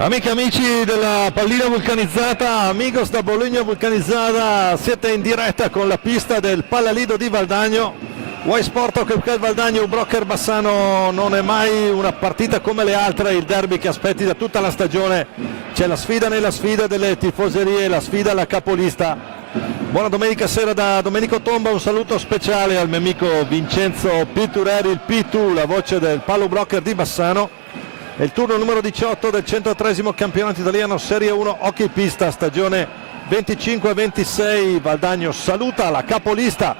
Amiche e amici della pallina vulcanizzata, amigos da Bologna vulcanizzata, siete in diretta con la pista del Palalido di Valdagno. Y Sport Club Valdagno, Broker Bassano, non è mai una partita come le altre, il derby che aspetti da tutta la stagione. C'è la sfida nella sfida delle tifoserie, la sfida alla capolista. Buona domenica sera da Domenico Tomba, un saluto speciale al mio amico Vincenzo Pittureri, il Pitu, la voce del Palo Broker di Bassano. È il turno numero 18 del 103esimo campionato italiano Serie 1 Hockey Pista, stagione 25-26. Valdagno saluta la capolista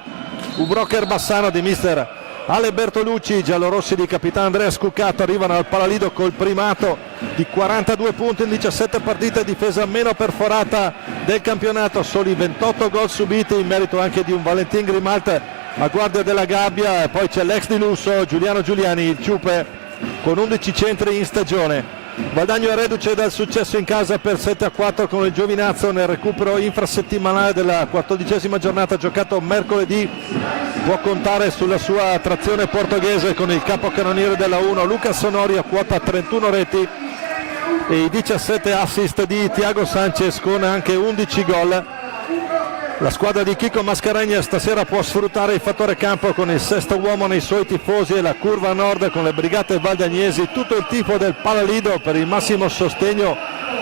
Broker Bassano di mister Ale Bertolucci. Giallorossi di capitano Andrea Scuccato arrivano al Palalido col primato di 42 punti in 17 partite, difesa meno perforata del campionato, soli 28 gol subiti, in merito anche di un Valentin Grimalt a guardia della gabbia. E poi c'è l'ex di lusso Giuliano Giuliani, il Ciupe, con 11 centri in stagione. Valdagno è reduce dal successo in casa per 7-4 con il Giovinazzo nel recupero infrasettimanale della 14esima giornata giocato mercoledì. Può contare sulla sua trazione portoghese con il capocannoniere della 1 Lucas Onorio, quota 31 reti e i 17 assist di Thiago Sanchez con anche 11 gol. La squadra di Chico Mascaregna stasera può sfruttare il fattore campo con il sesto uomo nei suoi tifosi e la curva nord con le brigate valdagnesi, tutto il tifo del Palalido per il massimo sostegno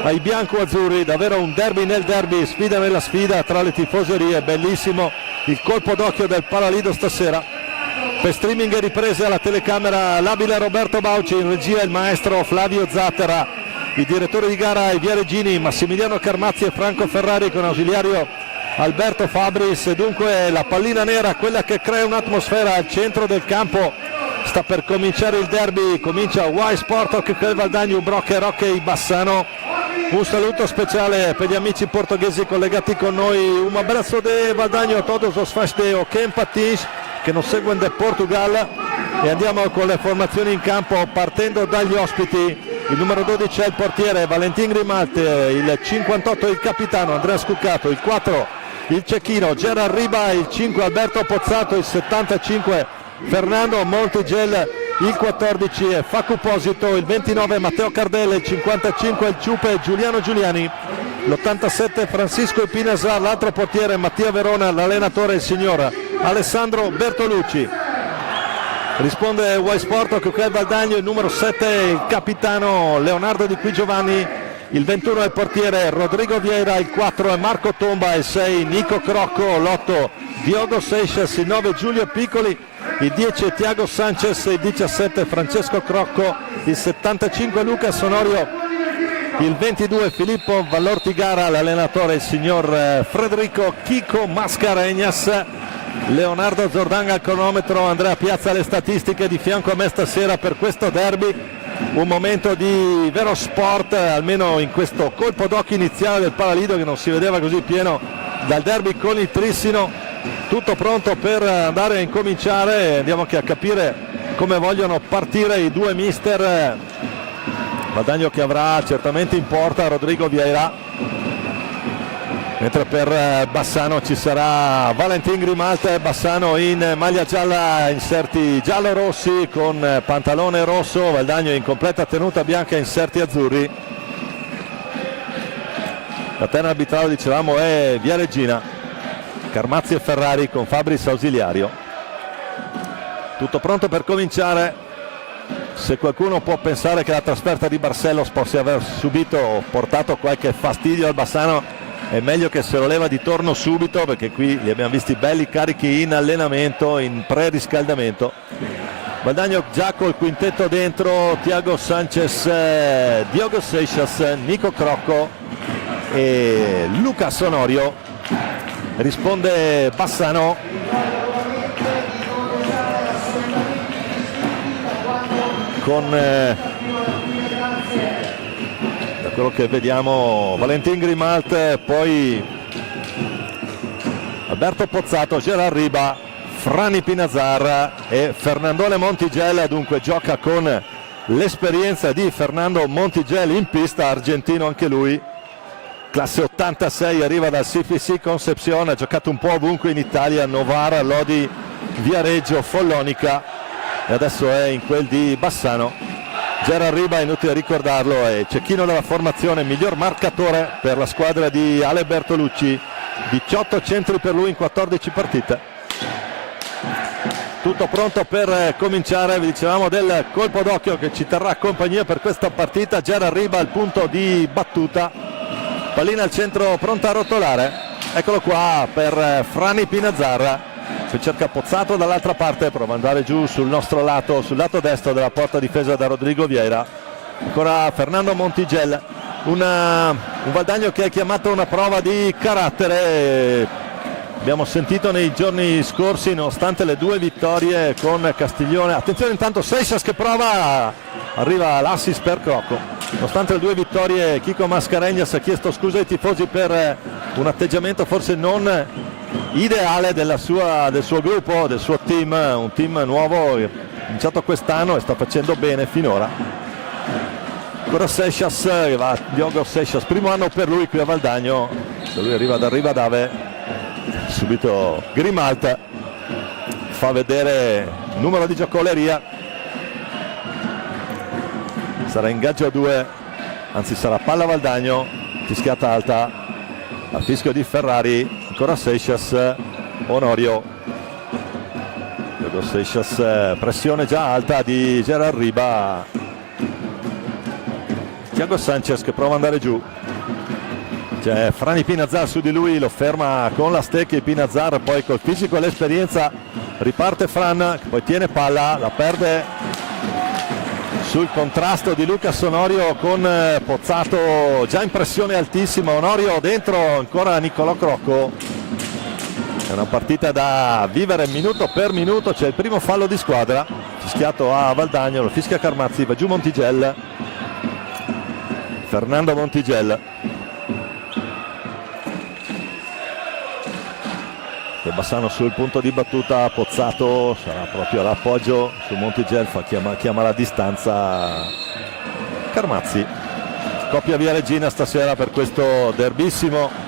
ai bianco-azzurri. Davvero un derby nel derby, sfida nella sfida tra le tifoserie. Bellissimo il colpo d'occhio del Palalido stasera. Per streaming e riprese alla telecamera l'abile Roberto Bauci, in regia il maestro Flavio Zattera, i direttori di gara i Viareggini, Massimiliano Carmazzi e Franco Ferrari con ausiliario Alberto Fabris. Dunque la pallina nera, quella che crea un'atmosfera al centro del campo. Sta per cominciare il derby, comincia Y Sport Hockey Valdagno, Broker Hockey Bassano. Un saluto speciale per gli amici portoghesi collegati con noi. Un abrazo de Valdagno a todos os fãs de hockey en patins che nos seguono da Portugal. E andiamo con le formazioni in campo partendo dagli ospiti. Il numero 12 è il portiere Valentin Grimalt, il 58 il capitano Andrea Scuccato, il 4 il cecchino Gerard Riba, il 5 Alberto Pozzato, il 75 Fernando Montigel, il 14 è Facu Posito, il 29 Matteo Cardelle, il 55 il Ciupe Giuliano Giuliani, l'87 Francisco Ipinasar, l'altro portiere Mattia Verona, l'allenatore il signor Alessandro Bertolucci. Risponde Y Sport Hockey Valdagno, il numero 7 il capitano Leonardo Di Qui Giovanni, il 21 è il portiere Rodrigo Vieira, il 4 è Marco Tomba, il 6 Nico Crocco, l'8 Diogo Seixas, il 9 Giulio Piccoli, il 10 Thiago Sanchez, il 17 Francesco Crocco, il 75 Luca Sonorio, il 22 Filippo Vallortigara, l'allenatore il signor Federico Chico Mascaregnas, Leonardo Zordanga al cronometro, Andrea Piazza alle statistiche. Di fianco a me stasera per questo derby un momento di vero sport, almeno in questo colpo d'occhio iniziale del Palalido che non si vedeva così pieno dal derby con il Trissino. Tutto pronto per andare a incominciare, andiamo anche a capire come vogliono partire i due mister. Valdagno che avrà certamente in porta Rodrigo Vieira, mentre per Bassano ci sarà Valentin Grimalt. Bassano in maglia gialla, inserti giallo-rossi con pantalone rosso, Valdagno in completa tenuta bianca, inserti azzurri. La terna arbitrale, dicevamo, è Viareggina, Carmazzi e Ferrari con Fabris ausiliario. Tutto pronto per cominciare. Se qualcuno può pensare che la trasferta di Barcelos possa aver subito o portato qualche fastidio al Bassano, è meglio che se lo leva di torno subito, perché qui li abbiamo visti belli carichi in allenamento, in pre-riscaldamento. Valdagno già col quintetto dentro: Thiago Sanchez, Diogo Seixas, Nico Crocco e Luca Sonorio. Risponde Bassano con da quello che vediamo Valentin Grimalt, poi Alberto Pozzato, Gerard Riba, Frani Pinazar e Fernandole Montigel. Dunque gioca con l'esperienza di Fernando Montigel in pista, argentino anche lui, classe 86, arriva dal CFC Concepción, ha giocato un po' ovunque in Italia, Novara, Lodi, Viareggio, Follonica e adesso è in quel di Bassano. Gerard Riba, inutile ricordarlo, è cecchino della formazione, miglior marcatore per la squadra di Ale Bertolucci, 18 centri per lui in 14 partite. Tutto pronto per cominciare, vi dicevamo del colpo d'occhio che ci terrà compagnia per questa partita. Gerard Riba al punto di battuta, pallina al centro pronta a rotolare, eccolo qua per Franny Pinazzarra, che cerca Pozzato dall'altra parte, prova ad andare giù sul nostro lato, sul lato destro della porta difesa da Rodrigo Vieira. Ancora Fernando Montigel, un Valdagno che è chiamato a una prova di carattere. Abbiamo sentito nei giorni scorsi, nonostante le 2 vittorie con Castiglione, attenzione intanto Seixas che prova, arriva l'assist per Crocco. Nonostante le 2 vittorie, Chico Mascarenhas ha chiesto scusa ai tifosi per un atteggiamento forse non ideale del suo gruppo, del suo team, un team nuovo, è cominciato quest'anno e sta facendo bene finora. Ancora Seixas, che va Diogo Seixas, primo anno per lui qui a Valdagno, lui arriva da Rivadave, subito Grimalt fa vedere numero di giocoleria, sarà ingaggio a 2, anzi sarà palla Valdagno, fischiata alta, a fischio di Ferrari. Ancora Seixas, Onorio, Seixas, pressione già alta di Gerard Riba, Thiago Sanchez che prova ad andare giù, c'è Franny Pinazzar su di lui, lo ferma con la stecca Pinazzar, poi col fisico e l'esperienza riparte Fran che poi tiene palla, la perde sul contrasto di Lucas Onorio con Pozzato già in pressione altissima. Onorio dentro, ancora Niccolò Crocco. È una partita da vivere minuto per minuto, c'è il primo fallo di squadra fischiato a Valdagno, lo fischia Carmazzi, va giù Montigel, Fernando Montigel e Bassano sul punto di battuta. Pozzato sarà proprio l'appoggio su Montigel, chiama la distanza Carmazzi. Scoppia via Regina stasera per questo derbissimo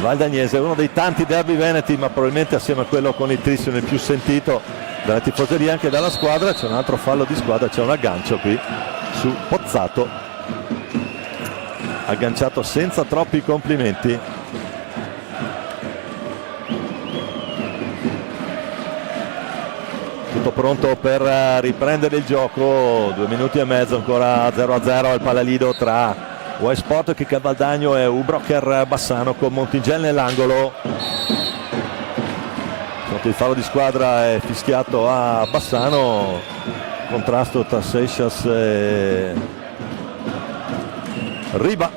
valdagnese, uno dei tanti derby veneti, ma probabilmente assieme a quello con il Trissino il più sentito dalla tifoseria anche dalla squadra. C'è un altro fallo di squadra, c'è un aggancio qui su Pozzato, agganciato senza troppi complimenti. Tutto pronto per riprendere il gioco, 2 minuti e mezzo, ancora 0-0 al Palalido tra Westport che Valdagno e Ubrocker Bassano con Montigel nell'angolo. Il fallo di squadra è fischiato a Bassano, contrasto tra Seixas e Riba,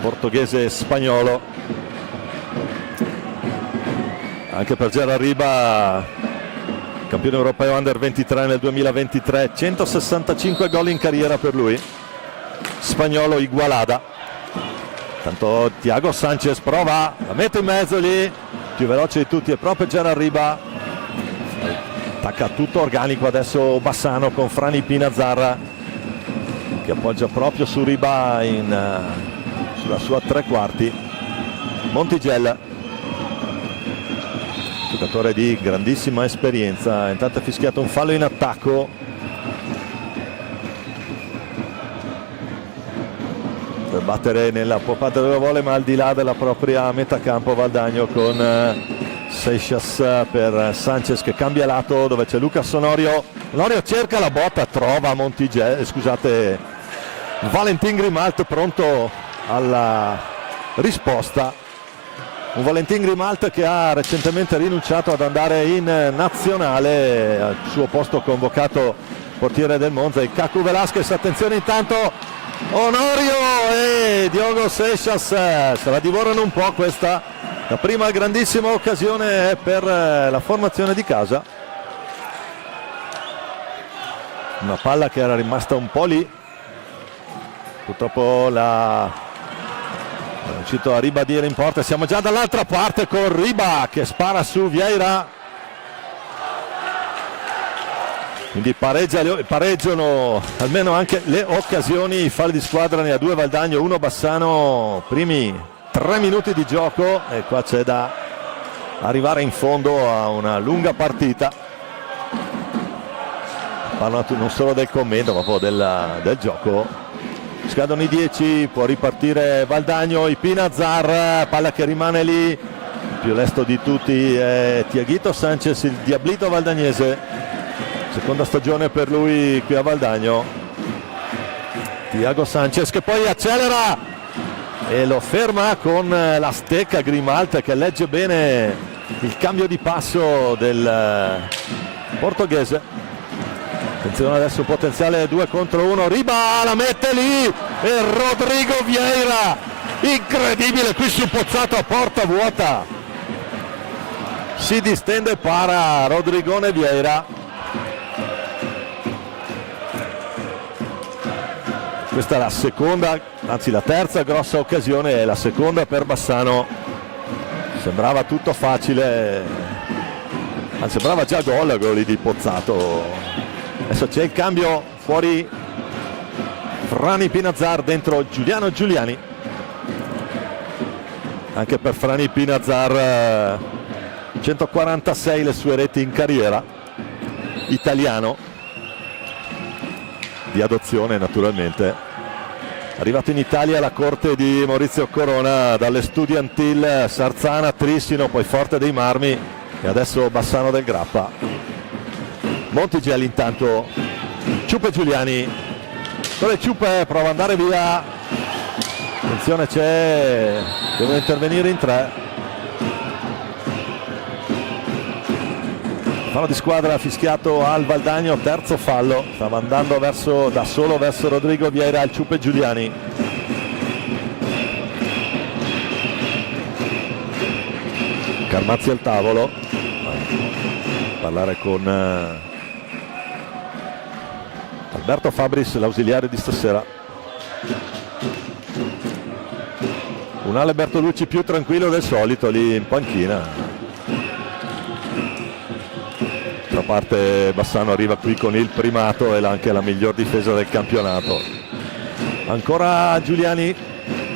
portoghese e spagnolo. Anche per Gerard Riba, campione europeo under 23 nel 2023, 165 gol in carriera per lui, spagnolo Igualada. Tanto Thiago Sanchez prova, la mette in mezzo lì, più veloce di tutti è proprio Gerard Riba, attacca tutto organico adesso Bassano con Franny Pinazzarra che appoggia proprio su Riba sulla sua tre quarti. Montigel, giocatore di grandissima esperienza, intanto è fischiato un fallo in attacco. Per battere può battere dove vuole, ma al di là della propria metà campo Valdagno con Seixas per Sanchez che cambia lato dove c'è Lucas Onorio. Onorio cerca la botta, trova Montigel, scusate, Valentin Grimalt pronto alla risposta. Un Valentin Grimalt che ha recentemente rinunciato ad andare in nazionale, al suo posto convocato portiere del Monza e Cacu Velasquez. Attenzione intanto Onorio e Diogo Seixas se la divorano un po' questa. La prima grandissima occasione è per la formazione di casa, una palla che era rimasta un po' lì, purtroppo è riuscito a ribadire in porta. Siamo già dall'altra parte con Riba che spara su Vieira, quindi pareggiano almeno anche le occasioni. I falli di squadra ne ha 2 Valdagno, 1 Bassano, primi 3 minuti di gioco e qua c'è da arrivare in fondo a una lunga partita. parlo non solo del commento ma proprio del gioco. Scadono i 10, può ripartire Valdagno, Ipina-Zar, palla che rimane lì, il più lesto di tutti è Tiaguito Sanchez, il diablito valdagnese, seconda stagione per lui qui a Valdagno. Tiago Sanchez che poi accelera e lo ferma con la stecca Grimalt, che legge bene il cambio di passo del portoghese. Attenzione adesso, potenziale 2 contro 1, Riba la mette lì e Rodrigo Vieira, incredibile qui su Pozzato a porta vuota, si distende e para Rodrigone Vieira. Questa è la seconda, anzi la terza grossa occasione, è la seconda per Bassano. Sembrava tutto facile, anzi sembrava già gol di Pozzato. Adesso c'è il cambio, fuori Frani Pinazzar, dentro Giuliano Giuliani. Anche per Frani Pinazzar 146 le sue reti in carriera, italiano di adozione naturalmente, arrivato in Italia alla corte di Maurizio Corona dalle Studiantil Sarzana, Trissino, poi Forte dei Marmi e adesso Bassano del Grappa. Montigelli intanto, Ciupe Giuliani con le Ciupe, prova ad andare via, attenzione, devono intervenire in 3. Fallo di squadra fischiato al Valdagno, terzo fallo, stava andando da solo verso Rodrigo Vieira, il Ciupe Giuliani. Carmazzi al tavolo, parlare con Alberto Fabris, l'ausiliare di stasera. Un Ale Bertolucci più tranquillo del solito lì in panchina. D'altra parte Bassano arriva qui con il primato e anche la miglior difesa del campionato. Ancora Giuliani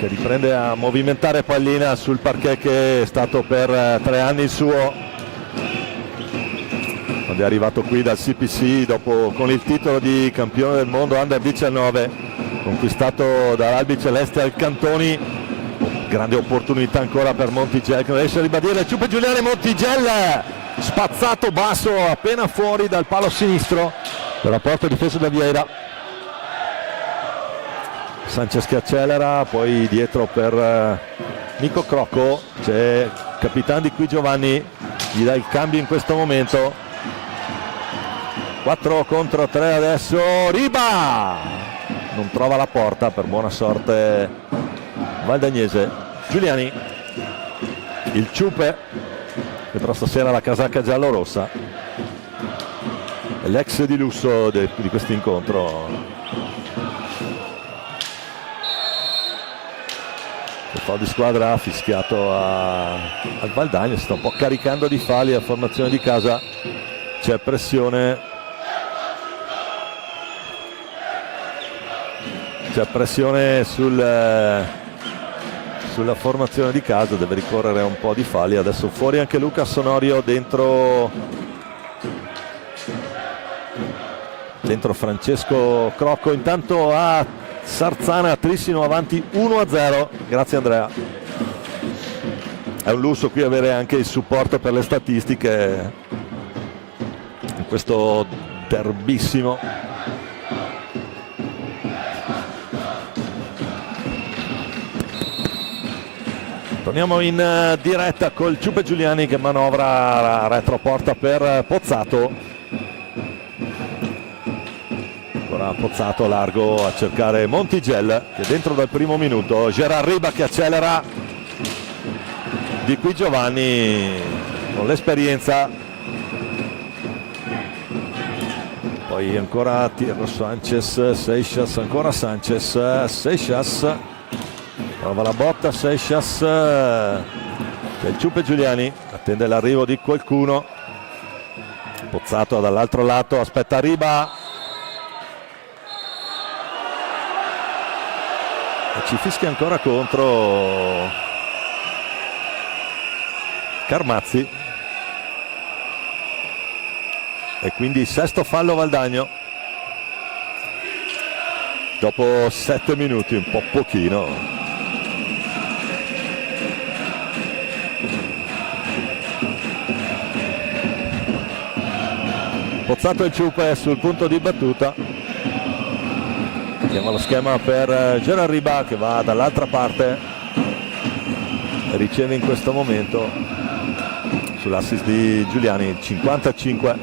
che riprende a movimentare pallina sul parquet che è stato per 3 anni il suo. È arrivato qui dal CPC dopo con il titolo di campione del mondo Under 19 conquistato dall'Albi Celeste al Cantoni. Grande opportunità ancora per Montigelli che non riesce a ribadire, Ciupe Giuliani, Montigelli spazzato basso appena fuori dal palo sinistro per la porta difesa da Vieira. Sanchez che accelera, poi dietro per Nico Crocco, c'è capitano di qui Giovanni, gli dà il cambio in questo momento. 4 contro 3 adesso, Riba non trova la porta per buona sorte valdagnese. Giuliani, il Ciupe che però stasera la casacca giallo-rossa è l'ex di lusso di questo incontro. Il fallo di squadra ha fischiato al Valdagno, si sta un po' caricando di falli a formazione di casa, c'è pressione. C'è pressione sulla formazione di casa, deve ricorrere un po' di falli. Adesso fuori anche Luca Sonorio, dentro Francesco Crocco. Intanto a Sarzana Trissino avanti 1-0. Grazie Andrea. È un lusso qui avere anche il supporto per le statistiche in questo derbissimo. Torniamo in diretta col Ciupe Giuliani che manovra retroporta per Pozzato. Ora Pozzato largo a cercare Montigelli che è dentro dal primo minuto. Gerard Riba che accelera. Di qui Giovanni con l'esperienza. Poi ancora Tierro Sanchez, Seixas, ancora Sanchez, Seixas. Prova la botta Seixas, c'è il Ciupe Giuliani, attende l'arrivo di qualcuno. Pozzato dall'altro lato, aspetta Riba e ci fischia ancora contro Carmazzi e quindi sesto fallo Valdagno. dopo 7 minuti, un po' pochino. Pozzato il Ciupe sul punto di battuta. Vediamo lo schema per Gerard Riba che va dall'altra parte, riceve in questo momento sull'assist di Giuliani, 55,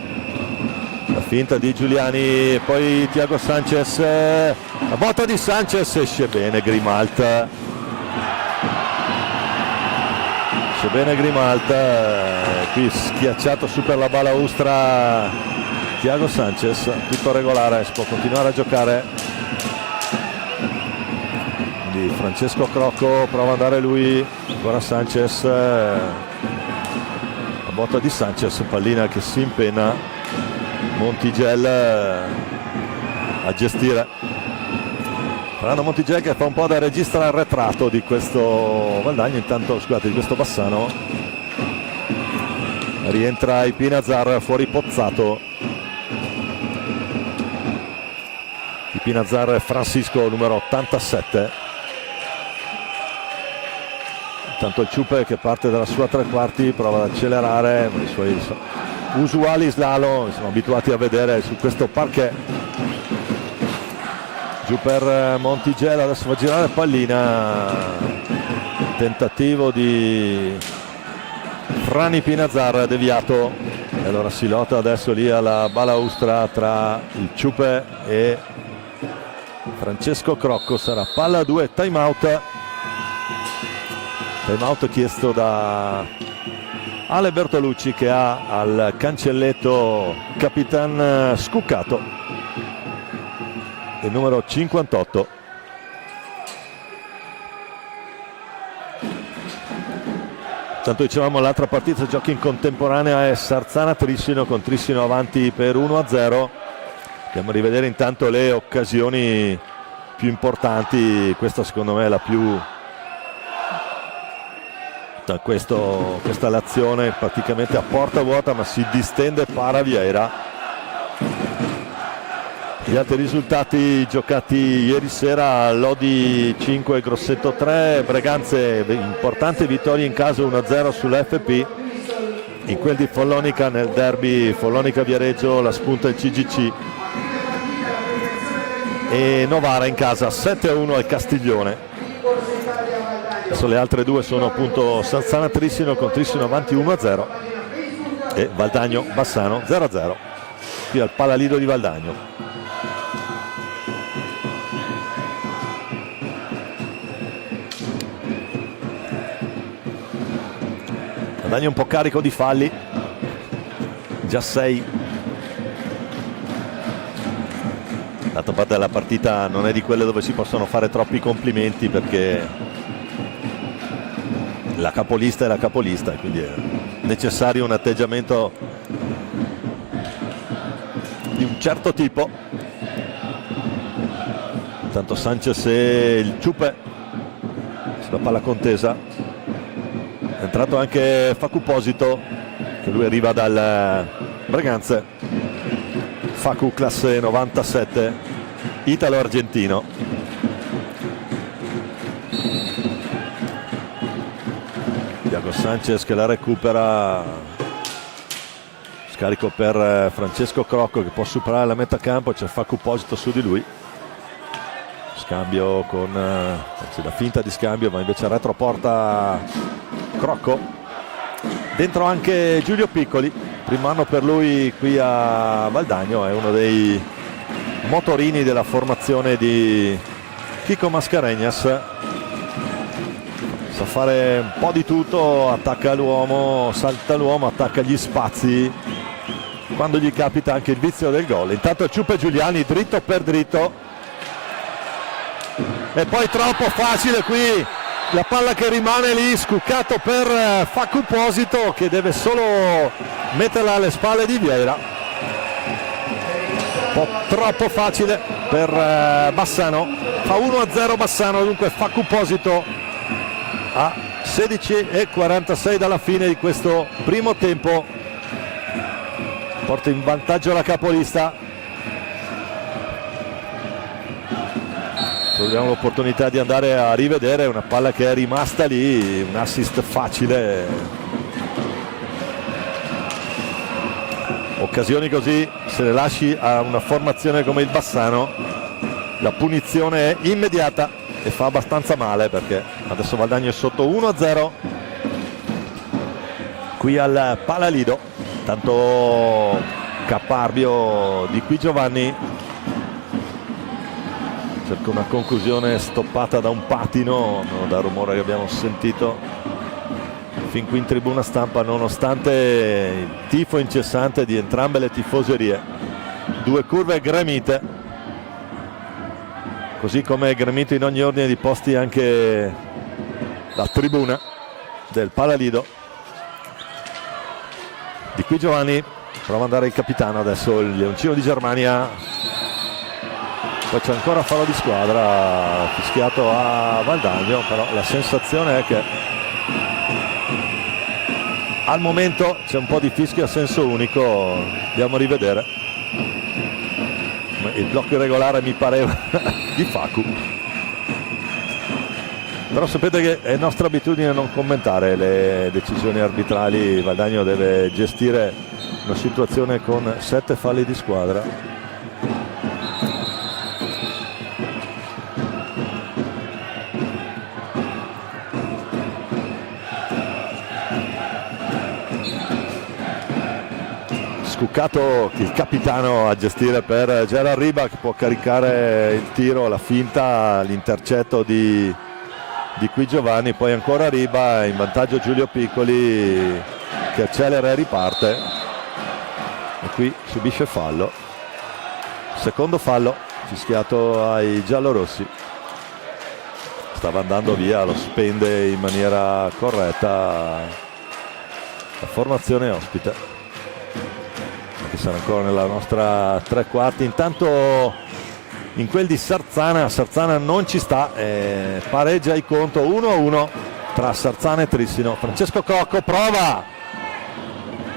la finta di Giuliani, poi Thiago Sanchez, la botta di Sanchez, esce bene Grimalt, qui schiacciato su per la balaustra Thiago Sanchez, tutto regolare, si può continuare a giocare. Quindi Francesco Crocco prova ad andare lui, ancora Sanchez, la botta di Sanchez, pallina che si impenna, Montigelli a gestire. Fernando Montigelli che fa un po' da regista arretrato di questo Valdagno, intanto scusate, di questo Bassano. Rientra Ipinazar, fuori Pozzato. Ipinazar Francisco, numero 87. Intanto il Ciupe che parte dalla sua tre quarti, prova ad accelerare, i suoi usuali slalom, siamo abituati a vedere su questo parquet. Giù per Montigelli, adesso va a girare pallina, tentativo di Frani Pinazar deviato, e allora si lotta adesso lì alla balaustra tra il Ciupe e Francesco Crocco. Sarà palla 2, time out chiesto da Ale Bertolucci, che ha al cancelletto Capitan Scuccato, il numero 58. Tanto dicevamo, l'altra partita giochi in contemporanea è Sarzana-Trissino, con Trissino avanti per 1-0. Andiamo a rivedere intanto le occasioni più importanti. Questa secondo me è la più, questa è l'azione praticamente a porta vuota, ma si distende para Vieira. Gli altri risultati giocati ieri sera: Lodi 5, Grosseto 3, Breganze importante vittoria in casa 1-0 sull'FP. In quel di Follonica, nel derby Follonica-Viareggio, la spunta il CGC. E Novara in casa 7-1 al Castiglione. Adesso le altre due sono appunto Sarzana-Trissino, con Trissino avanti 1-0, e Valdagno-Bassano 0-0 qui al Palalido di Valdagno. Valdagno un po' carico di falli, già 6. D'altra parte la partita non è di quelle dove si possono fare troppi complimenti, perché la capolista è la capolista, quindi è necessario un atteggiamento di un certo tipo. Intanto Sanchez e il Ciupe sulla palla contesa, è entrato anche Facu Posito, che lui arriva dal Breganze. Facu classe 97, italo-argentino. Thiago Sanchez che la recupera, scarico per Francesco Crocco che può superare la metà campo, c'è Facu Posito su di lui, scambio con la finta di scambio, ma invece retroporta Crocco. Dentro anche Giulio Piccoli, primo anno per lui qui a Valdagno, è uno dei motorini della formazione di Chico Mascarenhas. Sa fare un po' di tutto, attacca l'uomo, salta l'uomo, attacca gli spazi, quando gli capita anche il vizio del gol. Intanto il Ciupe Giuliani dritto per dritto, e poi troppo facile qui la palla che rimane lì, Scuccato per Facu Posito, che deve solo metterla alle spalle di Vieira. Un po' troppo facile per Bassano, fa 1-0 Bassano, dunque Facu Posito a 16:46 dalla fine di questo primo tempo porta in vantaggio la capolista. abbiamo l'opportunità di andare a rivedere una palla che è rimasta lì, un assist facile. Occasioni così, se le lasci a una formazione come il Bassano, la punizione è immediata e fa abbastanza male, perché adesso Valdagno è sotto 1-0 qui al Palalido. Tanto caparbio di qui Giovanni, cerca una conclusione stoppata da un patino, dal rumore che abbiamo sentito fin qui in tribuna stampa, nonostante il tifo incessante di entrambe le tifoserie. Due curve gremite, così come è gremito in ogni ordine di posti anche la tribuna del Palalido. Di qui Giovanni, prova ad andare il capitano, adesso il Leoncino di Germania, poi c'è ancora fallo di squadra fischiato a Valdagno, però la sensazione è che al momento c'è un po' di fischio a senso unico. Andiamo a rivedere. Il blocco irregolare mi pareva di Facu, però sapete che è nostra abitudine non commentare le decisioni arbitrali. Valdagno deve gestire una situazione con 7 falli di squadra. Scuccato il capitano a gestire per Gerard Riba, che può caricare il tiro, la finta, l'intercetto di qui Giovanni. Poi ancora Riba, in vantaggio Giulio Piccoli che accelera e riparte, e qui subisce fallo, secondo fallo fischiato ai giallorossi. Stava andando via, lo spende in maniera corretta la formazione ospite, che sarà ancora nella nostra tre quarti. Intanto in quel di Sarzana non ci sta, pareggia il conto 1-1 tra Sarzana e Trissino. Francesco Crocco prova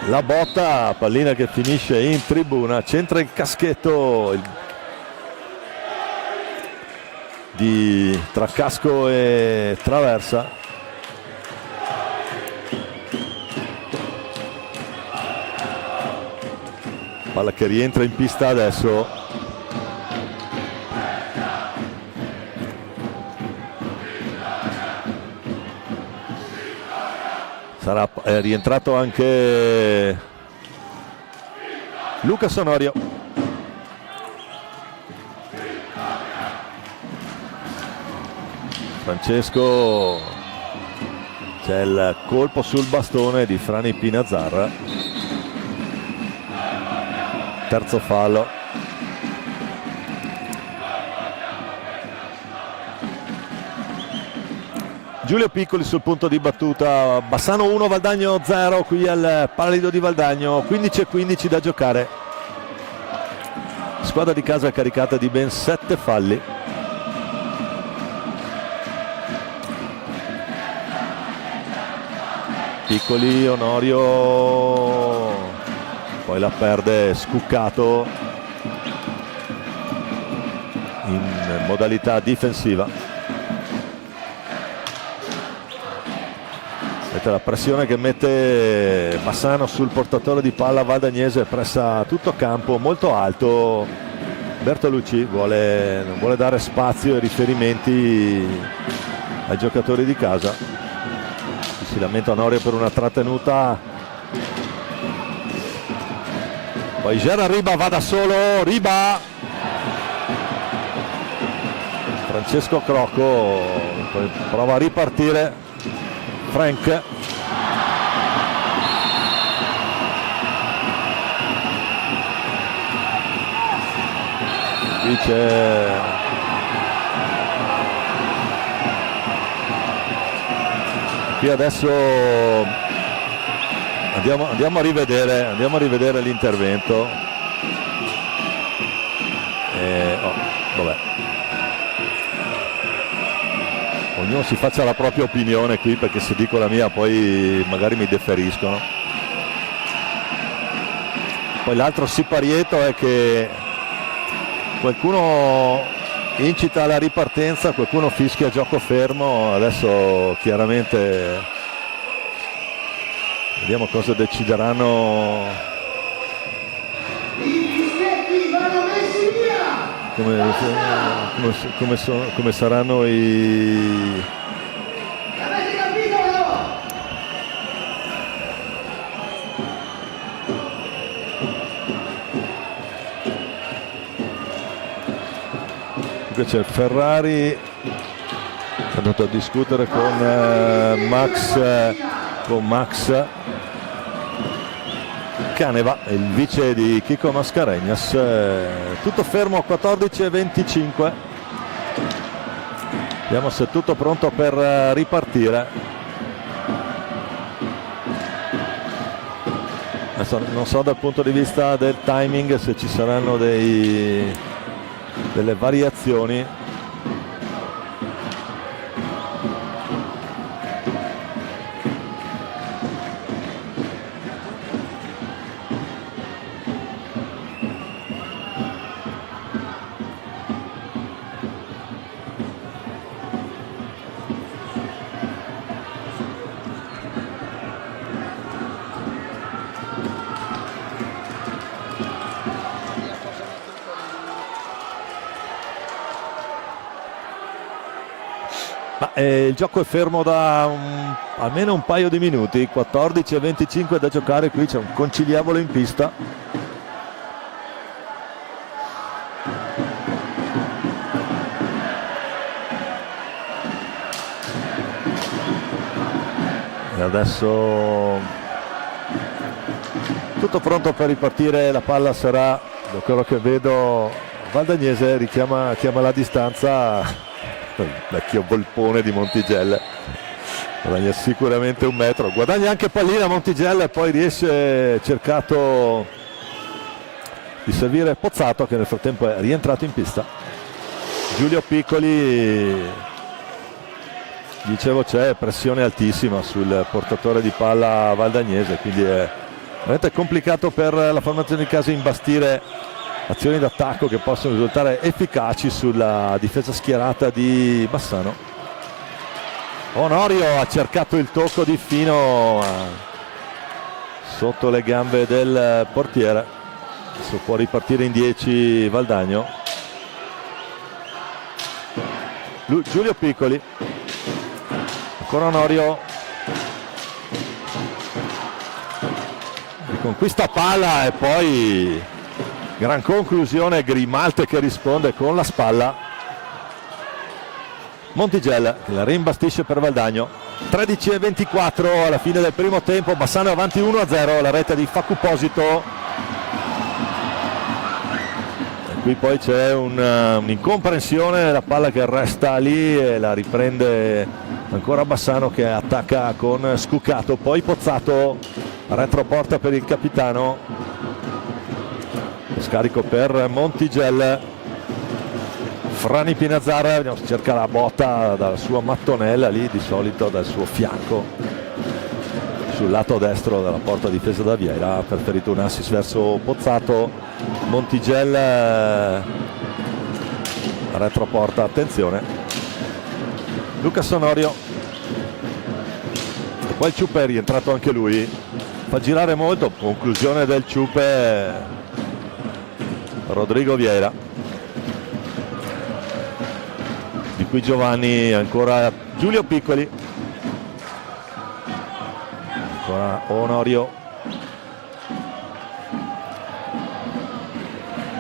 la botta, pallina che finisce in tribuna, centra il caschetto tra casco e traversa. Palla che rientra in pista adesso. È rientrato anche Luca Sonorio. Francesco, c'è il colpo sul bastone di Frani Pinazzarra. Terzo fallo. Giulio Piccoli sul punto di battuta. Bassano 1, Valdagno 0 qui al Palalido di Valdagno. 15-15 da giocare. Squadra di casa caricata di ben 7 falli. Piccoli, Onorio, poi la perde Scuccato in modalità difensiva. La pressione che mette Bassano sul portatore di palla valdagnese, pressa tutto campo molto alto. Bertolucci non vuole dare spazio e riferimenti ai giocatori di casa. Si lamenta Onorio per una trattenuta, poi Gerard Riba va da solo. Riba, Francesco Crocco, poi prova a ripartire Frank. Qui c'è adesso andiamo a rivedere l'intervento. Vabbè, ognuno si faccia la propria opinione qui, perché se dico la mia poi magari mi deferiscono. Poi l'altro siparietto è che qualcuno incita alla ripartenza, qualcuno fischia gioco fermo, adesso chiaramente vediamo cosa decideranno, come saranno i... C'è Ferrari, è andato a discutere con Max Caneva, il vice di Chico Mascarenhas. Tutto fermo a 14:25, vediamo se è tutto pronto per ripartire. Adesso non so dal punto di vista del timing se ci saranno delle variazioni. Il gioco è fermo da almeno un paio di minuti, 14:25 da giocare, qui c'è un conciliabolo in pista. E adesso tutto pronto per ripartire, la palla sarà, da quello che vedo, Valdagnese chiama la distanza. Il vecchio Volpone di Montigelle guadagna sicuramente un metro, guadagna anche pallina Montigelle e poi riesce, cercato di servire Pozzato, che nel frattempo è rientrato in pista. Giulio Piccoli, dicevo, c'è pressione altissima sul portatore di palla valdagnese, quindi è veramente complicato per la formazione di casa imbastire azioni d'attacco che possono risultare efficaci sulla difesa schierata di Bassano. Onorio ha cercato il tocco di Fino sotto le gambe del portiere. Adesso può ripartire in 10 Valdagno. Giulio Piccoli, ancora Onorio, conquista palla e poi gran conclusione, Grimalte che risponde con la spalla. Montigelle che la rimbastisce per Valdagno. 13:24 alla fine del primo tempo, Bassano avanti 1-0, la rete di Facuposito. E qui poi c'è un'incomprensione, la palla che resta lì e la riprende ancora Bassano che attacca con Scuccato, poi Pozzato, retroporta per il capitano. Scarico per Montigelle, Frani Pinazzara, vediamo se cerca la botta dalla sua mattonella lì, di solito dal suo fianco sul lato destro della porta difesa da Vieira. Ha preferito un assist verso Pozzato. Montigelle, retroporta, attenzione, Lucas Onorio, e poi il Ciupe è rientrato anche lui, fa girare molto, conclusione del Ciupe, Rodrigo Vieira. Di qui Giovanni, ancora Giulio Piccoli, ancora Onorio,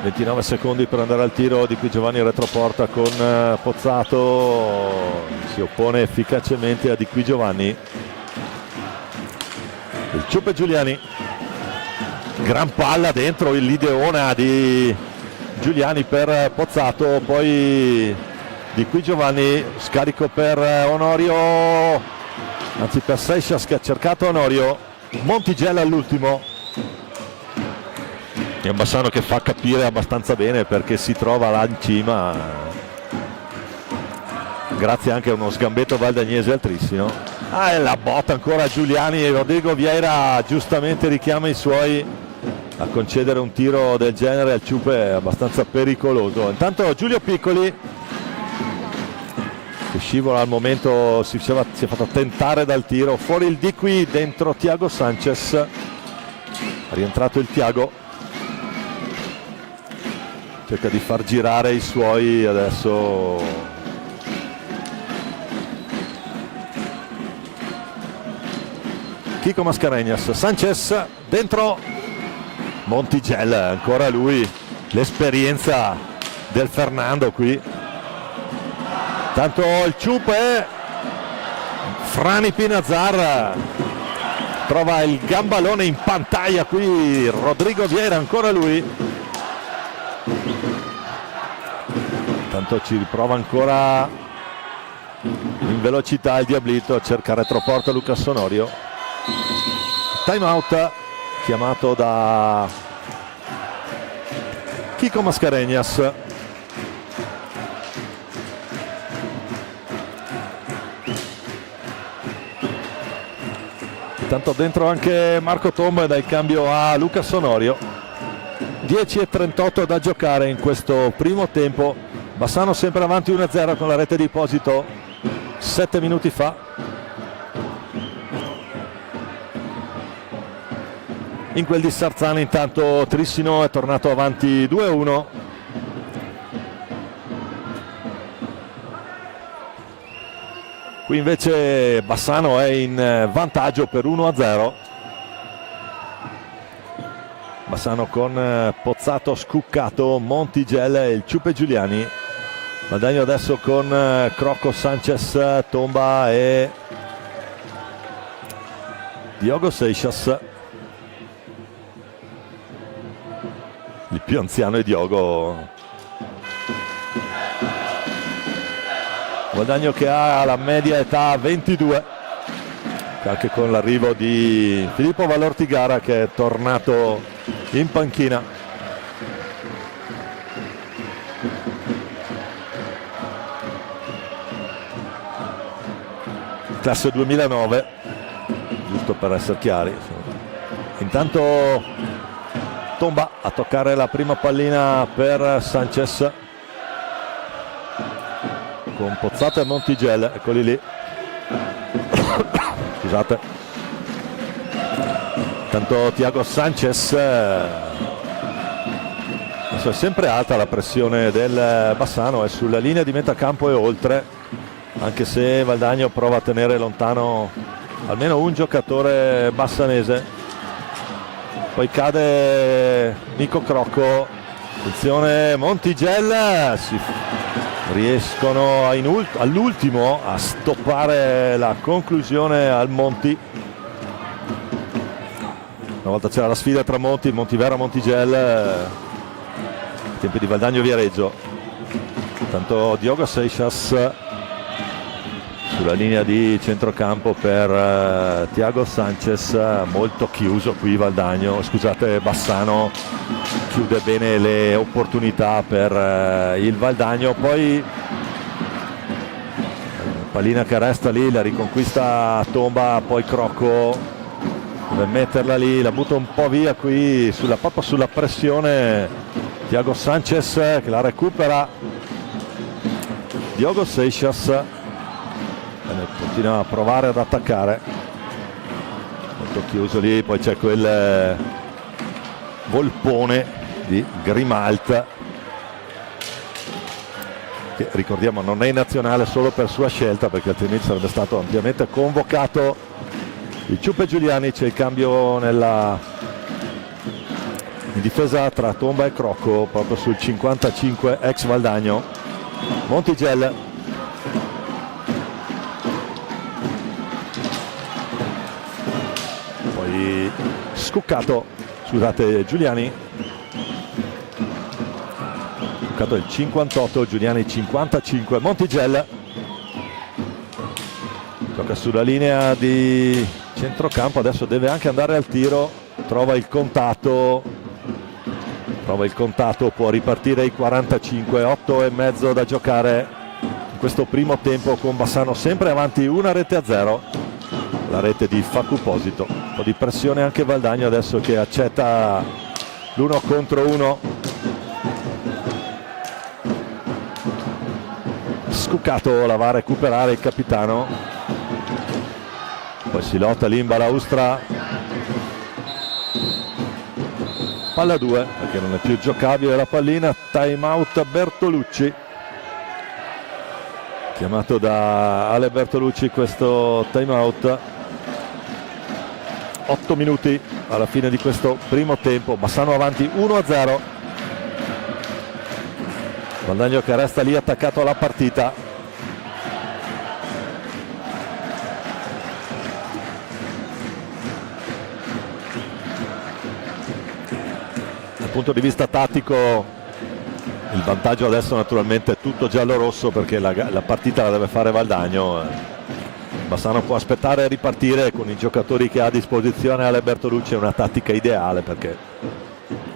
29 secondi per andare al tiro. Di qui Giovanni retroporta con Pozzato, si oppone efficacemente a Di qui Giovanni. Il Ciupe Giuliani, gran palla dentro l'ideona di Giuliani per Pozzato, poi Di qui Giovanni, scarico per Onorio, anzi per Seixas che ha cercato Onorio. Montigelle all'ultimo, è un Bassano che fa capire abbastanza bene perché si trova là in cima, grazie anche a uno sgambetto valdagnese altrissimo. E la botta ancora Giuliani, e Rodrigo Vieira giustamente richiama i suoi a concedere un tiro del genere al Ciupe, è abbastanza pericoloso. Intanto Giulio Piccoli che scivola al momento, si è fatto tentare dal tiro, fuori il di qui, dentro Thiago Sanchez, è rientrato il Thiago, cerca di far girare i suoi adesso. Chico Mascarenhas, Sanchez dentro Montiel, ancora lui, l'esperienza del Fernando qui. Tanto il ciupe, Frani Pinazar trova il gambalone in pantalla qui, Rodrigo Vieira, ancora lui. Tanto ci riprova ancora in velocità il Diablito, cerca retroporta Lucas Sonorio. Time out chiamato da Chico Mascarenhas. Tanto dentro anche Marco Tomba, dà il cambio a Lucas Sonorio. 10:38 da giocare in questo primo tempo. Bassano sempre avanti 1-0 con la rete di Esposito 7 minuti fa. In quel di Sarzana intanto Trissino è tornato avanti 2-1. Qui invece Bassano è in vantaggio per 1-0. Bassano con Pozzato, Scuccato, Montiel e il Ciupe Giuliani. Valdagno adesso con Crocco, Sanchez, Tomba e Diogo Seixas. Il più anziano è Diogo. Guadagno che ha la media età 22, anche con l'arrivo di Filippo Valortigara che è tornato in panchina. Classe 2009, giusto per essere chiari. Intanto Tomba a toccare la prima pallina per Sanchez, con Pozzato e Montiel, eccoli lì. Scusate. Tanto Thiago Sanchez, adesso è sempre alta la pressione del Bassano, è sulla linea di metà campo e oltre, anche se Valdagno prova a tenere lontano almeno un giocatore bassanese. Poi cade Nico Crocco, attenzione Montiel, riescono all'ultimo a stoppare la conclusione al Monti. Una volta c'era la sfida tra Montivera e Montiel, ai tempi di Valdagno Viareggio. Tanto Diogo Seixas sulla linea di centrocampo per Thiago Sanchez, molto chiuso qui Valdagno, scusate Bassano chiude bene le opportunità per il Valdagno. Poi pallina che resta lì, la riconquista Tomba, poi Crocco deve metterla lì, la butta un po' via qui proprio sulla pressione Thiago Sanchez che la recupera. Diogo Seixas continua a provare ad attaccare, molto chiuso lì. Poi c'è quel volpone di Grimalt che ricordiamo non è in nazionale solo per sua scelta, perché altrimenti sarebbe stato ampiamente convocato. Il Ciupe Giuliani, c'è il cambio in difesa tra Tomba e Crocco proprio sul 55 ex Valdagno. Montiel, poi Scuccato, scusate Giuliani, Scuccato il 58, Giuliani 55, Montiel gioca sulla linea di centrocampo, adesso deve anche andare al tiro, trova il contatto, può ripartire i 45, 8,5 da giocare in questo primo tempo, con Bassano sempre avanti 1-0, la rete di Facu Esposito. Un po' di pressione anche Valdagno adesso che accetta l'1 contro 1. Scuccato la va a recuperare il capitano, poi si lotta lì in balaustra, palla 2 perché non è più giocabile la pallina. Time out Bertolucci, chiamato da Ale Bertolucci questo time out. 8 minuti alla fine di questo primo tempo, Bassano avanti 1-0. Valdagno che resta lì attaccato alla partita. Dal punto di vista tattico il vantaggio adesso naturalmente è tutto giallo-rosso, perché la partita la deve fare Valdagno. Bassano può aspettare e ripartire con i giocatori che ha a disposizione. Ale Bertolucci è una tattica ideale, perché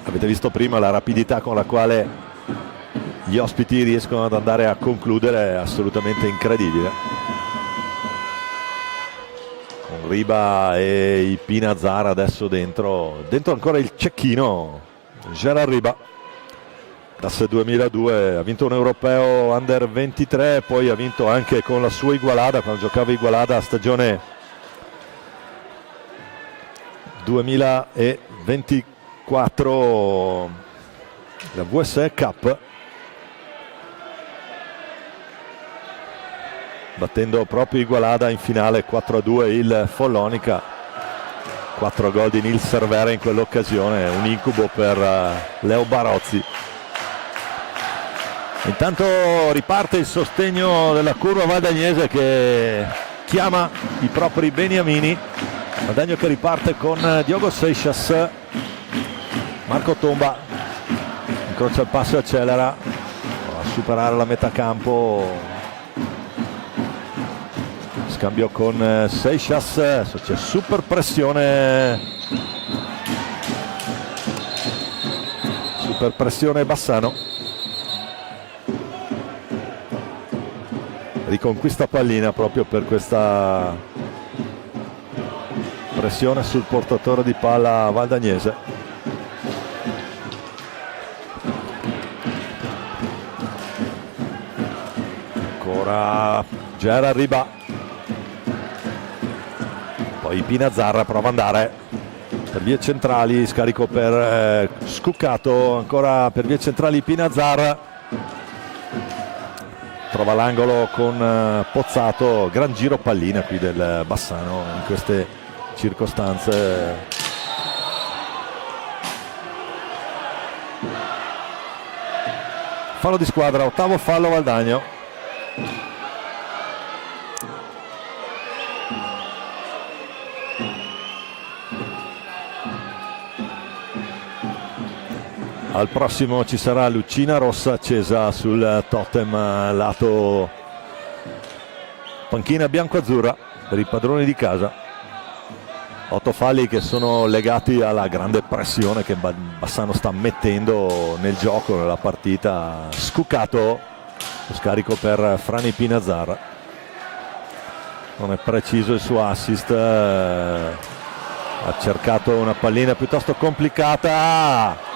avete visto prima la rapidità con la quale gli ospiti riescono ad andare a concludere, è assolutamente incredibile. Con Riba e i Pinazzara adesso dentro ancora il cecchino Gerard Riba, classe 2002, ha vinto un europeo under 23, poi ha vinto anche con la sua Igualada, quando giocava Igualada, stagione 2024, la VSE Cup, battendo proprio Igualada in finale 4-2 il Follonica. 4 gol di Nils Servera in quell'occasione, un incubo per Leo Barozzi. Intanto riparte il sostegno della curva valdagnese che chiama i propri beniamini. Valdagno che riparte con Diogo Seixas, Marco Tomba incrocia il passo e accelera a superare la metà campo. Scambio con Seixas, c'è super pressione Bassano. Riconquista pallina proprio per questa pressione sul portatore di palla valdagnese. Ancora Gerard Riba, poi Pinazzara prova ad andare per vie centrali, scarico per Scuccato, ancora per vie centrali Pinazzara, trova l'angolo con Pozzato. Gran giro pallina qui del Bassano in queste circostanze. Fallo di squadra, ottavo fallo Valdagno. Al prossimo ci sarà lucina rossa accesa sul totem lato panchina bianco-azzurra per i padroni di casa. 8 falli che sono legati alla grande pressione che Bassano sta mettendo nel gioco, nella partita. Scuccato, lo scarico per Frani Pinazzara, non è preciso il suo assist, ha cercato una pallina piuttosto complicata.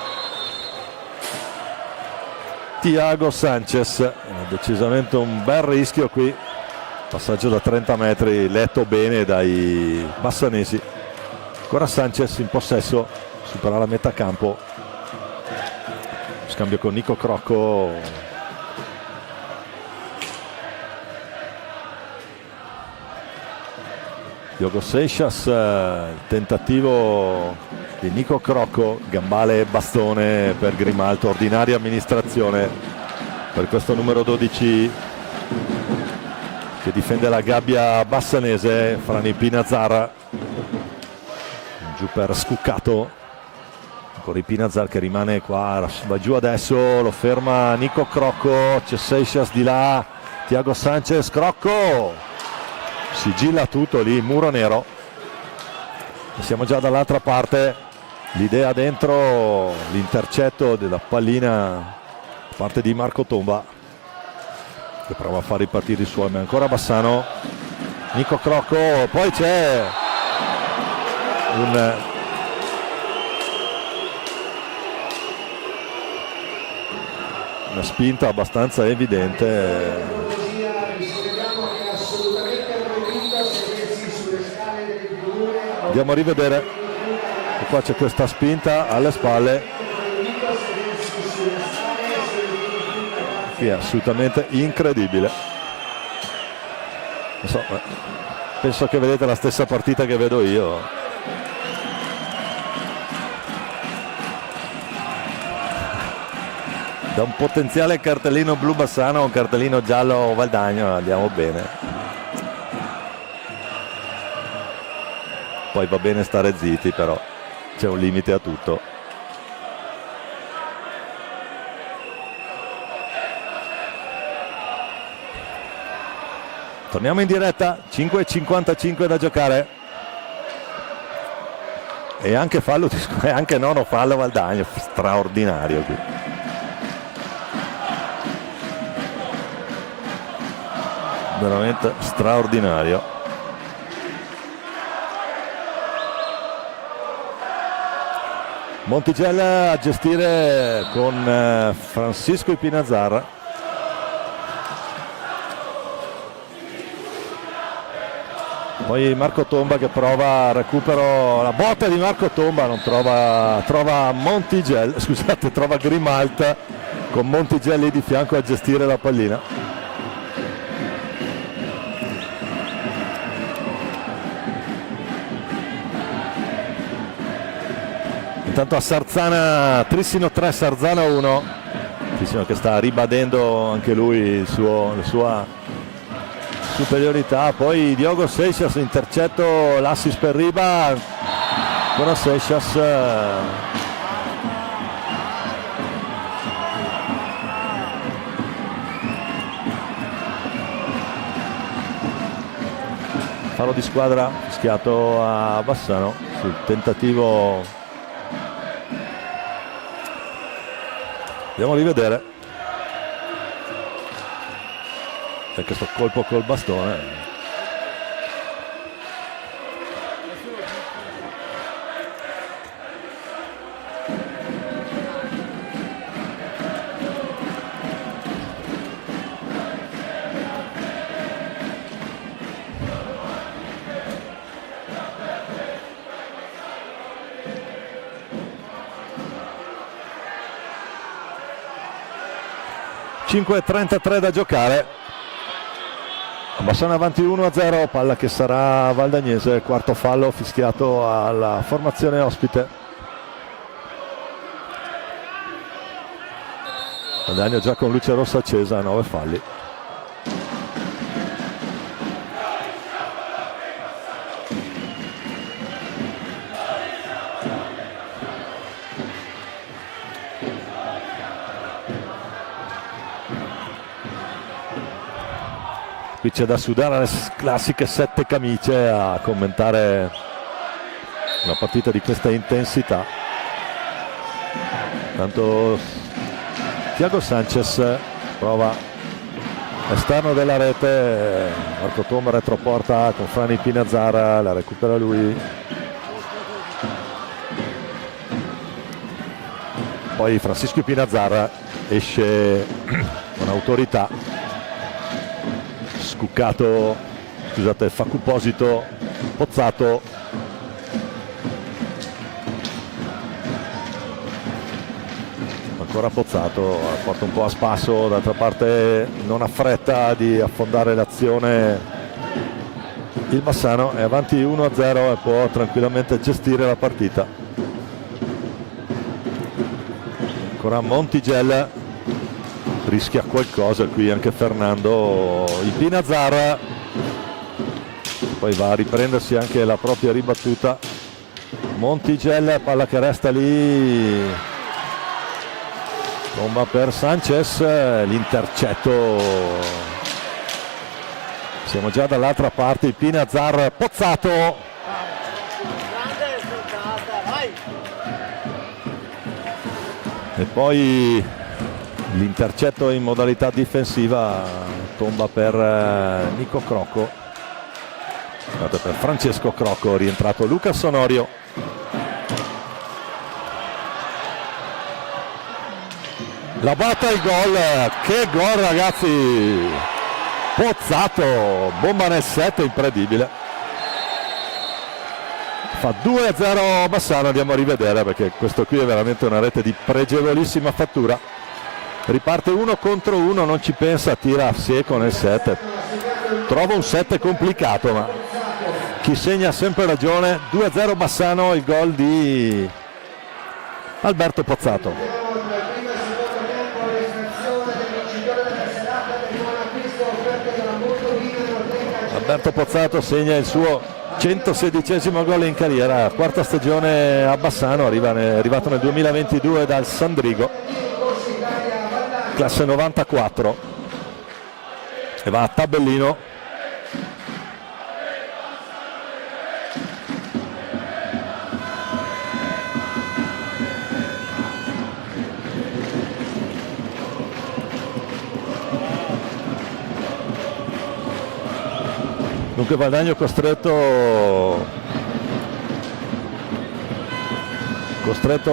Thiago Sanchez, decisamente un bel rischio qui, passaggio da 30 metri letto bene dai bassanesi. Ancora Sanchez in possesso, supera la metà campo, scambio con Nico Crocco. Diogo Seixas, il tentativo di Nico Crocco, gambale e bastone per Grimalto, ordinaria amministrazione per questo numero 12 che difende la gabbia bassanese. Frani Pinazzara giù per Scuccato, ancora Pinazzara che rimane qua, va giù adesso, lo ferma Nico Crocco, c'è Seixas di là, Thiago Sanchez, Crocco sigilla tutto lì, muro nero, e siamo già dall'altra parte. L'idea dentro, l'intercetto della pallina da parte di Marco Tomba che prova a far ripartire i suoi, ma ancora Bassano, Nico Crocco, poi c'è una spinta abbastanza evidente Andiamo a rivedere, e qua c'è questa spinta alle spalle, che è assolutamente incredibile. Non so, penso che vedete la stessa partita che vedo io. Da un potenziale cartellino blu Bassano a un cartellino giallo Valdagno andiamo bene. Poi va bene stare zitti, però c'è un limite a tutto. Torniamo in diretta, 5:55 da giocare. E anche fallo, e anche nono fallo Valdagno, straordinario qui. Veramente straordinario. Montigelli a gestire con Francisco Ipinazzarra. Poi Marco Tomba che prova recupero, la botta di Marco Tomba non trova Montigelli, scusate, trova Grimalt con Montigelli di fianco a gestire la pallina. Intanto a Sarzana, Trissino 3, Sarzana 1. Trissino che sta ribadendo anche lui la sua superiorità. Poi Diogo Seixas, intercetto, l'assist per Riba, ancora Seixas. Fallo di squadra fischiato a Bassano sul tentativo. Andiamo a rivedere. E questo colpo col bastone. .33 da giocare. Bassano avanti 1-0, palla che sarà valdagnese, quarto fallo fischiato alla formazione ospite. Valdagno già con luce rossa accesa, 9 falli. Qui c'è da sudare le classiche 7 camicie a commentare una partita di questa intensità. Tanto Thiago Sanchez prova esterno della rete, Marco Tomba retroporta con Frani Pinazzara, la recupera lui. Poi Francisco Pinazzara esce con autorità. Scuccato, scusate, Facuposito, Pozzato. Ancora Pozzato, porta un po' a spasso, d'altra parte non ha fretta di affondare l'azione. Il Bassano è avanti 1-0 e può tranquillamente gestire la partita. Ancora Montigelli. Rischia qualcosa qui anche Fernando. Il Pinazzarra poi va a riprendersi anche la propria ribattuta. Montigelli, palla che resta lì, bomba per Sanchez, l'intercetto. Siamo già dall'altra parte. Il Pinazzarra, Pozzato. E poi l'intercetto in modalità difensiva, tomba per Nico Crocco, per Francesco Crocco, rientrato Lucas Sonorio. La batta, il gol, che gol ragazzi, Pozzato, bomba nel set, incredibile. Fa 2-0 Bassano, andiamo a rivedere perché questo qui è veramente una rete di pregevolissima fattura. Riparte 1 contro 1, non ci pensa, tira a secco nel set. Trovo un set complicato, ma chi segna ha sempre ragione. 2-0 Bassano, il gol di Alberto Pozzato. Alberto Pozzato segna il suo 116esimo gol in carriera, quarta stagione a Bassano, arrivato nel 2022 dal Sandrigo, classe 94, e va a tabellino. Dunque Valdagno costretto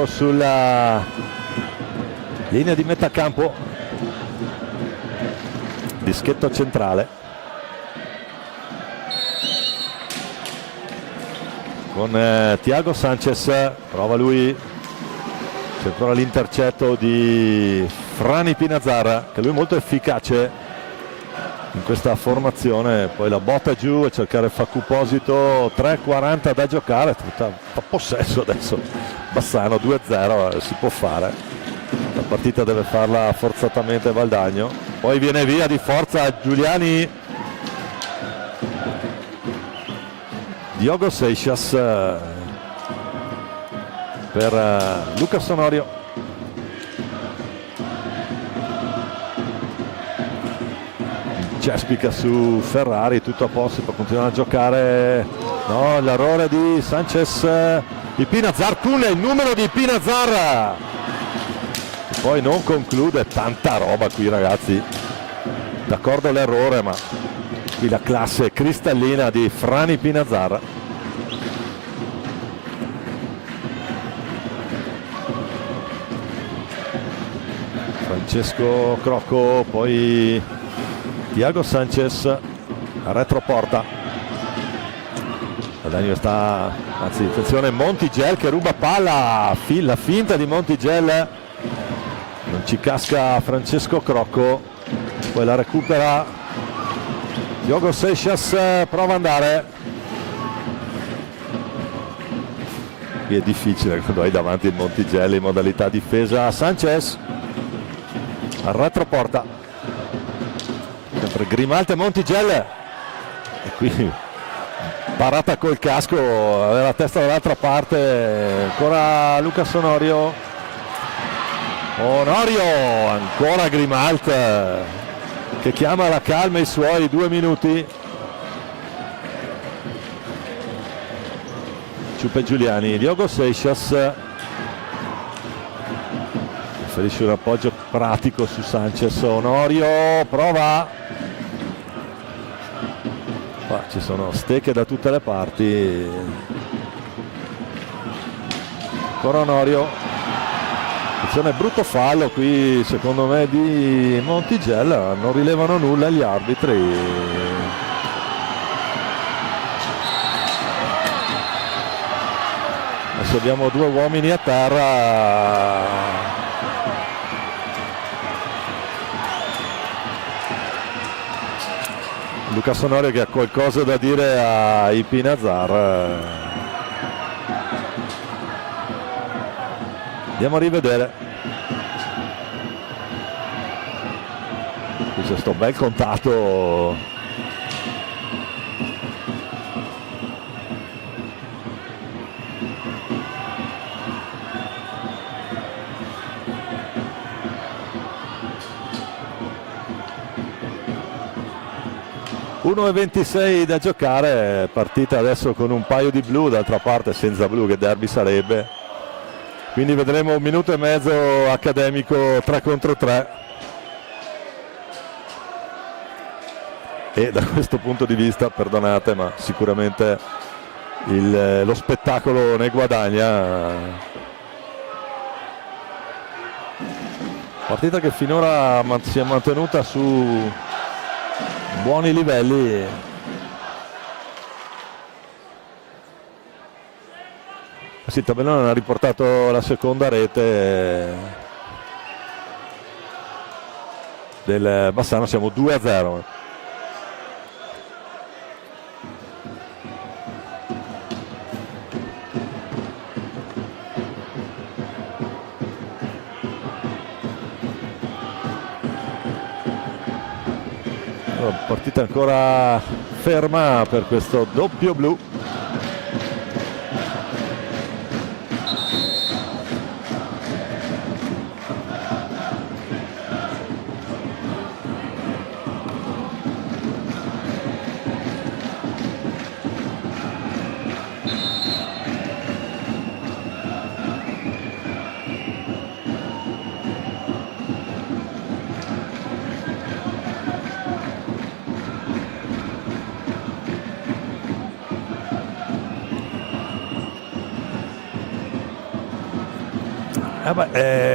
sulla linea di metà campo, dischetto centrale, con Thiago Sanchez, prova lui, c'è ancora l'intercetto di Frani Pinazzara, che lui è molto efficace in questa formazione, poi la botta giù e cercare Faccuposito. 3:40 da giocare, fa possesso adesso Bassano, 2-0, si può fare, la partita deve farla forzatamente Valdagno, poi viene via di forza Giuliani. Diogo Seixas per Lucas Onorio. Cespica su Ferrari, tutto a posto per continuare a giocare. No, l'errore di Sanchez, di Pinazzar, Cunha, il numero di Pinazzar, poi non conclude. Tanta roba qui ragazzi, d'accordo l'errore, ma qui la classe cristallina di Frani Pinazzar. Francesco Crocco, poi Thiago Sanchez, retroporta. Valdagno sta, anzi attenzione, Montigel che ruba palla, la finta di Montigel, non ci casca Francesco Crocco, poi la recupera Diogo Seixas, prova ad andare. Qui è difficile quando hai davanti il Montigel in modalità difesa. Sanchez, retroporta. Sempre Grimaldi e Montigel, e qui parata col casco, aveva la testa dall'altra parte. Ancora Lucas Onorio, ancora Grimaldi che chiama la calma i suoi 2 minuti. Ciupe Giuliani, Diogo Seixas preferisce un appoggio pratico su Sanchez. Onorio prova, qua ci sono stecche da tutte le parti. Ancora Onorio, attenzione, brutto fallo qui secondo me di Montigel, non rilevano nulla gli arbitri. Adesso abbiamo 2 uomini a terra. Lucas Onorio che ha qualcosa da dire ai Pinazzar. Andiamo a rivedere. Qui c'è sto bel contatto. (1:26 da giocare), partita adesso con un paio di blu, d'altra parte senza blu che derby sarebbe, quindi vedremo 1 minuto e mezzo accademico 3 contro 3, e da questo punto di vista, perdonate, ma sicuramente lo spettacolo ne guadagna. Partita che finora si è mantenuta su buoni livelli. Sì, il tabellone ha riportato la seconda rete del Bassano, siamo 2-0. Partita ancora ferma per questo doppio blu.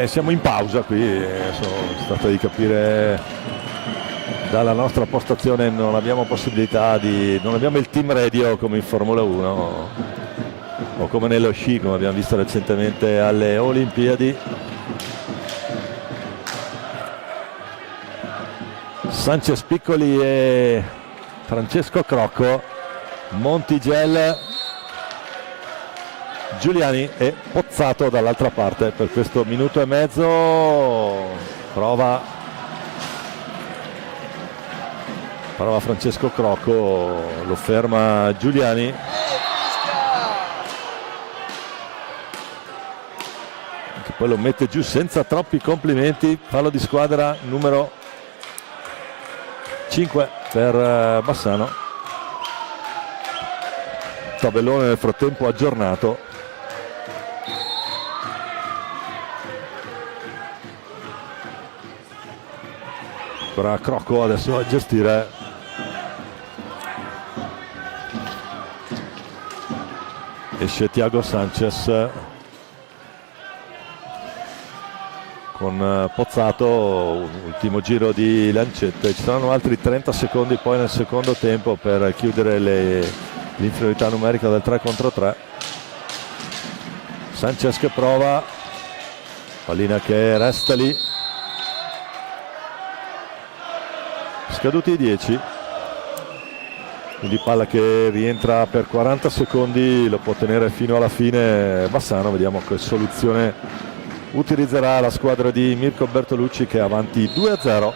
Siamo in pausa qui, si tratta di capire dalla nostra postazione, non abbiamo possibilità non abbiamo il team radio come in Formula 1 o come nello sci, come abbiamo visto recentemente alle Olimpiadi. Sanchez Piccoli e Francesco Crocco, Montigel, Giuliani e Pozzato dall'altra parte per questo minuto e mezzo. Prova Francesco Crocco, lo ferma Giuliani. Che poi lo mette giù senza troppi complimenti. Fallo di squadra numero 5 per Bassano. Tabellone nel frattempo aggiornato. Ancora Crocco adesso a gestire esce Thiago Sanchez con Pozzato, ultimo giro di lancette. Ci saranno altri 30 secondi poi nel secondo tempo per chiudere l'inferiorità numerica del 3 contro 3. Sanchez che prova, pallina che resta lì, scaduti i 10, quindi palla che rientra per 40 secondi, lo può tenere fino alla fine Bassano. Vediamo che soluzione utilizzerà la squadra di Mirko Bertolucci, che è avanti 2-0.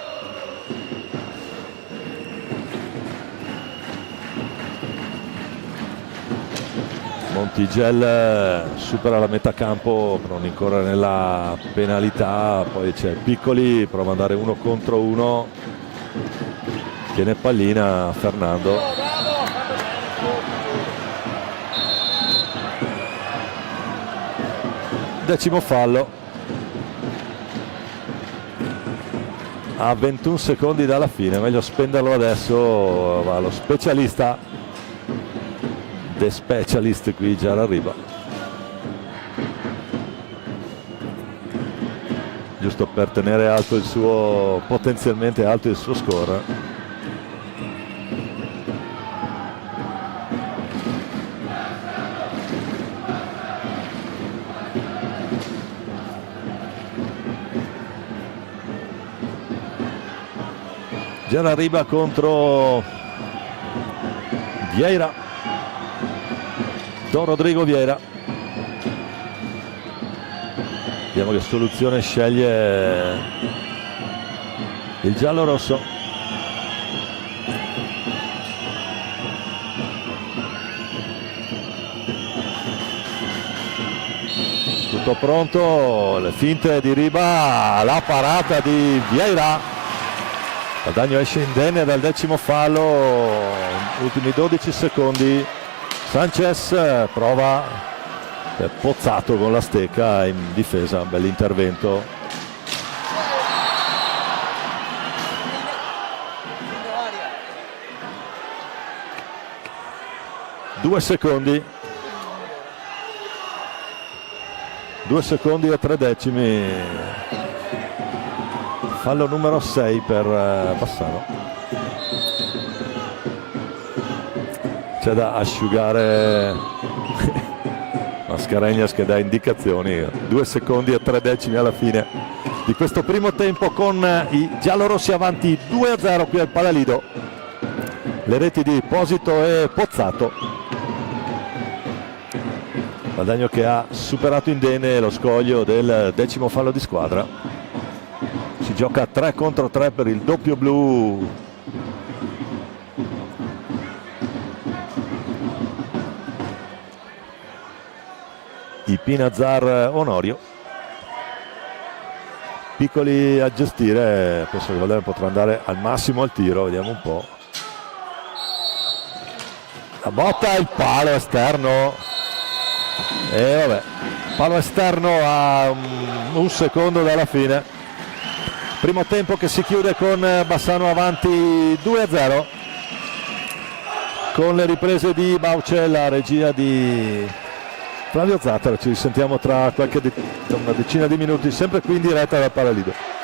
Montigel supera la metà campo per non incorrere nella penalità, poi c'è Piccoli, prova ad andare 1 contro 1, tiene pallina Fernando. Decimo fallo a 21 secondi dalla fine, meglio spenderlo adesso. Va lo specialista, The Specialist qui già arriva, giusto per tenere alto il suo, potenzialmente alto il suo score. Gianarriba contro Vieira, Don Rodrigo Vieira. Vediamo che soluzione sceglie il giallo-rosso. Tutto pronto, le finte di Riba, la parata di Vieira. Guadagno esce indenne dal decimo fallo, ultimi 12 secondi. Sanchez prova, Pozzato con la stecca in difesa, bell'intervento. Due secondi e 3 decimi. Fallo numero 6 per Bassano. C'è da asciugare Mascarenhas che dà indicazioni, 2 secondi e 3 decimi alla fine di questo primo tempo, con i giallorossi avanti 2-0 qui al Palalido. Le reti di Posito e Pozzato. Valdagno che ha superato indenne lo scoglio del 10° fallo di squadra. Si gioca 3 contro 3 per il doppio blu. I Pinazar Onorio, piccoli a gestire. Penso che Valdagno potrà andare al massimo al tiro, vediamo un po'. La botta, il palo esterno, e vabbè, palo esterno a un secondo dalla fine. Primo tempo che si chiude con Bassano avanti 2-0, con le riprese di Bauce, la regia di Flavio Zattera. Ci risentiamo tra una decina di minuti, sempre qui in diretta dal Palalido.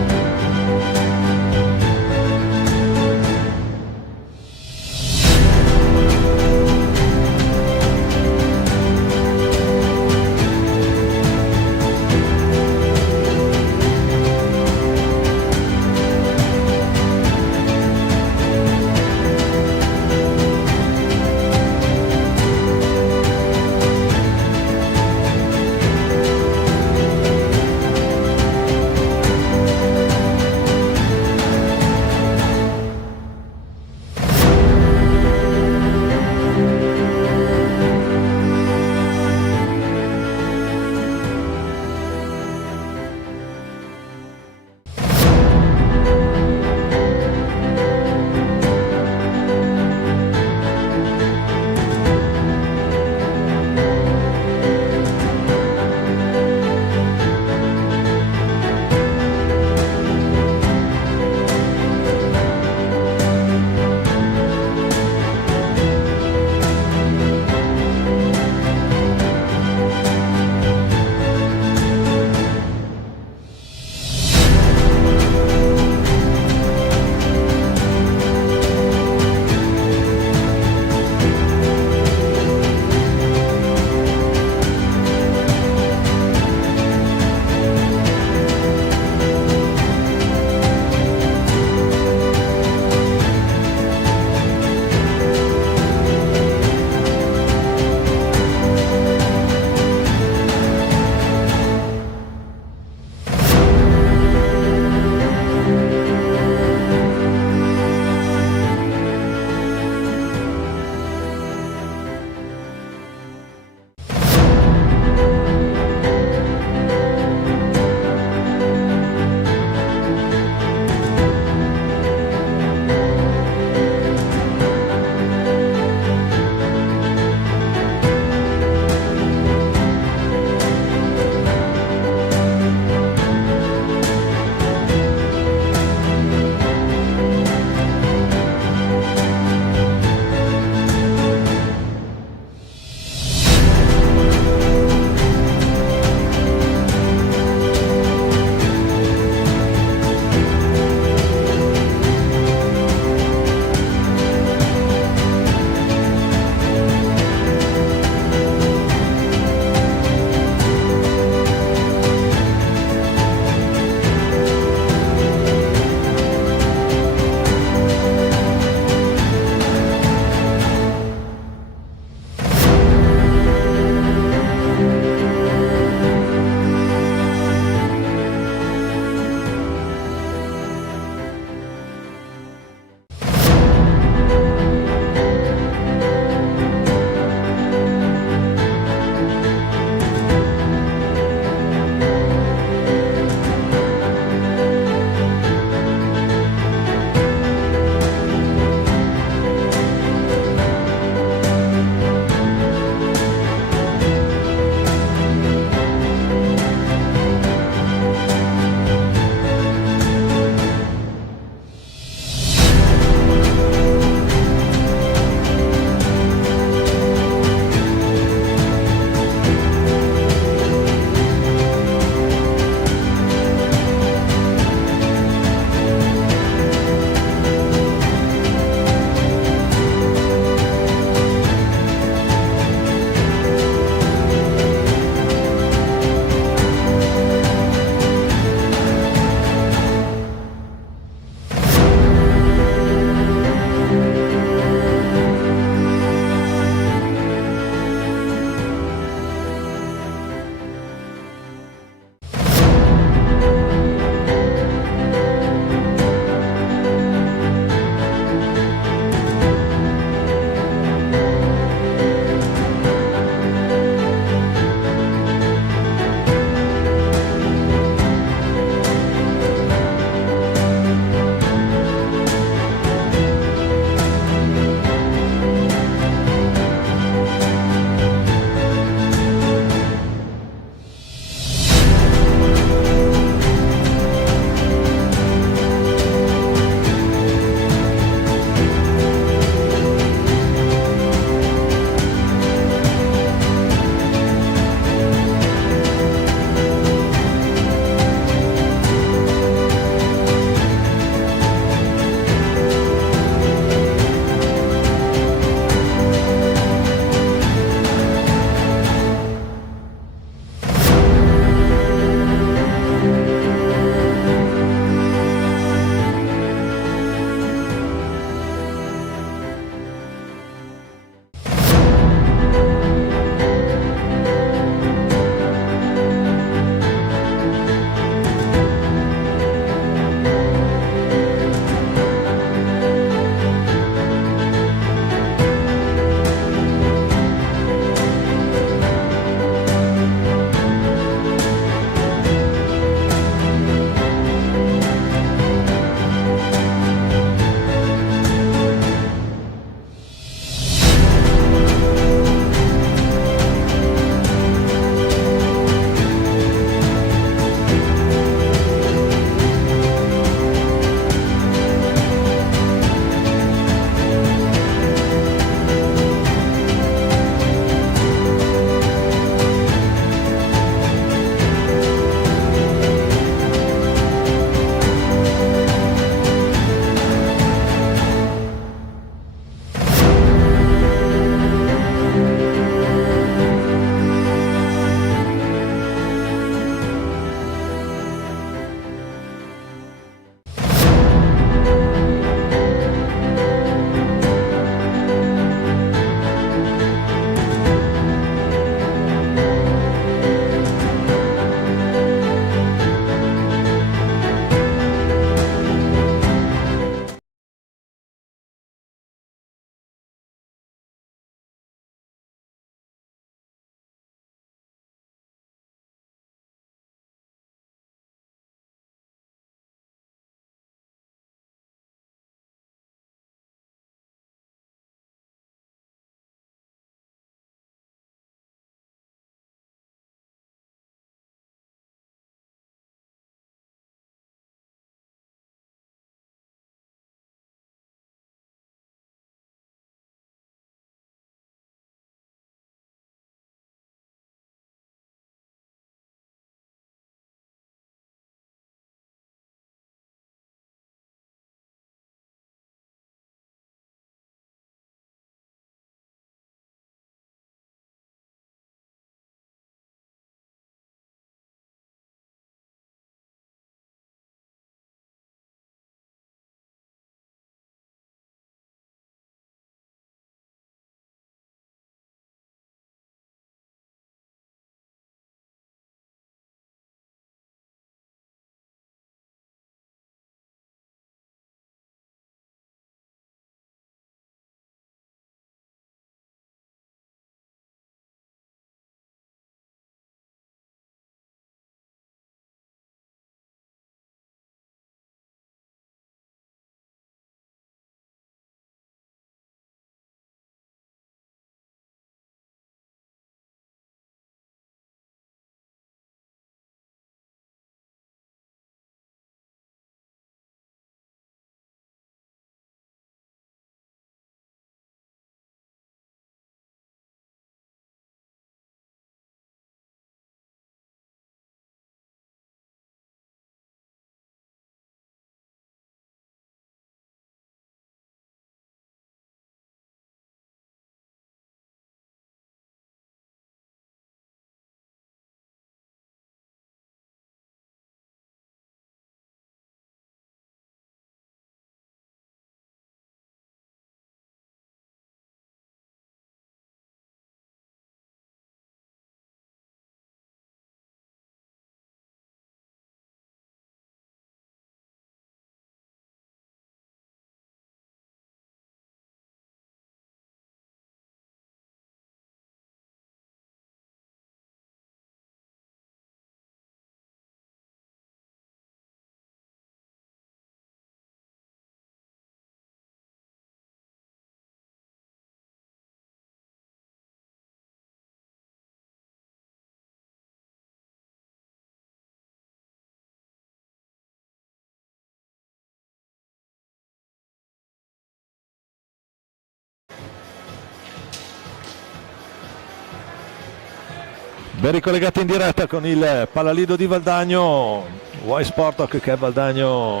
Ben ricollegati in diretta con il Palalido di Valdagno, Y Sport che è Valdagno,